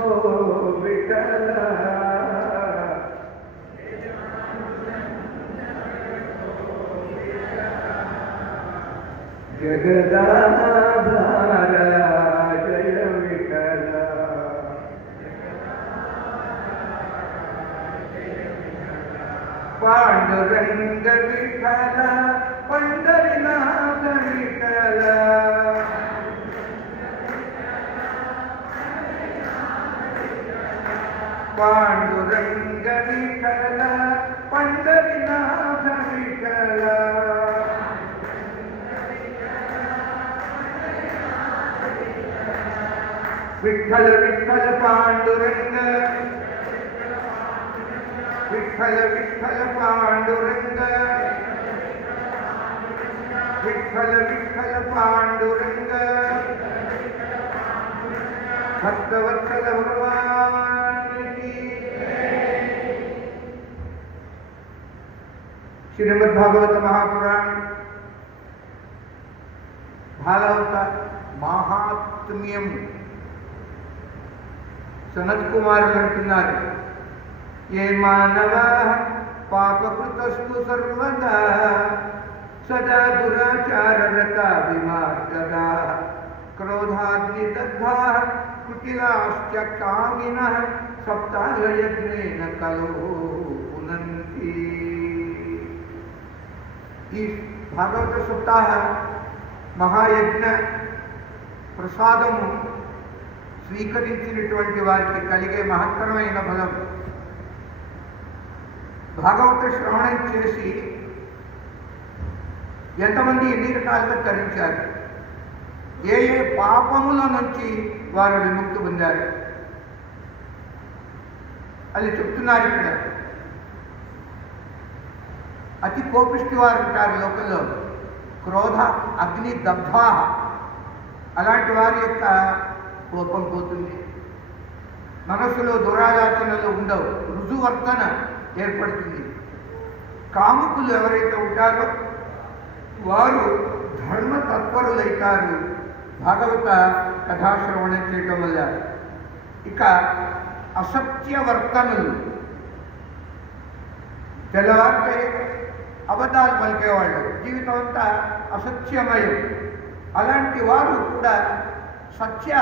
విఠల జగదాధార జయ విఠల పాండురంగ విఠల పండరినాథ విఠల పాండురంగ విఠల పండరినాథ విఠల విఠల విఠల పాండురంగ విఠల విఠల పాండురంగ విఠల విఠల పాండురంగ భక్తవత్సల భగవానికి శ్రీమద్భాగవత మహాపురాణ భాగవత మహాత్మ్యం సనత్ కుమారులు అంటున్నారు, ఏ మానవ పాపకృతస్తు సర్వదా సదా దురాచారరత విమార్గదా క్రోధాగ్నిదగ్ధా కుటిలాశ్చ కామినః సప్తాహయజ్ఞేన కలో పునంతి. ఈ భాగవత సప్తాహ మహాయజ్ఞ ప్రసాదము స్వీకరించినటువంటి వారికి కలిగే మహత్తరమైన ఫలం. భాగవత శ్రవణం చేసి ఎంతమంది ఎన్ని రకాలుగా తరించారు, ఏ ఏ పాపముల నుంచి వారు విముక్తి పొందారు అది చెప్తున్నారు. ఇక్కడ అతి కోపిష్టి వారు ఉంటారు లోకంలో, క్రోధ అగ్ని దగ్ధా, అలాంటి వారి యొక్క కోపం పోతుంది, మనస్సులో దురాలోచనలు ఉండవు, రుజువర్తన ఏర్పడుతుంది. కాముకులు ఎవరైతే ఉంటారో వారు ధర్మ తత్పరులైతారు భాగవత కథాశ్రవణం చేయటం వల్ల. ఇక అసత్యవర్తనులు, తెల్లవారితే అబద్ధాలు పలికేవాళ్ళు, జీవితం అంతా అసత్యమయం, అలాంటి వారు కూడా సత్య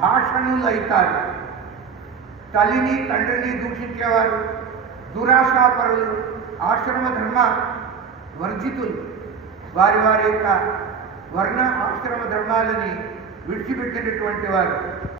భాషణులు అవుతారు. తల్లిని తండ్రిని దూషించేవారు, దురాశాపరులు, ఆశ్రమ ధర్మ వర్జితులు, వారి వారి యొక్క వర్ణ ఆశ్రమ ధర్మాలని విడిచిపెట్టినటువంటి వారు.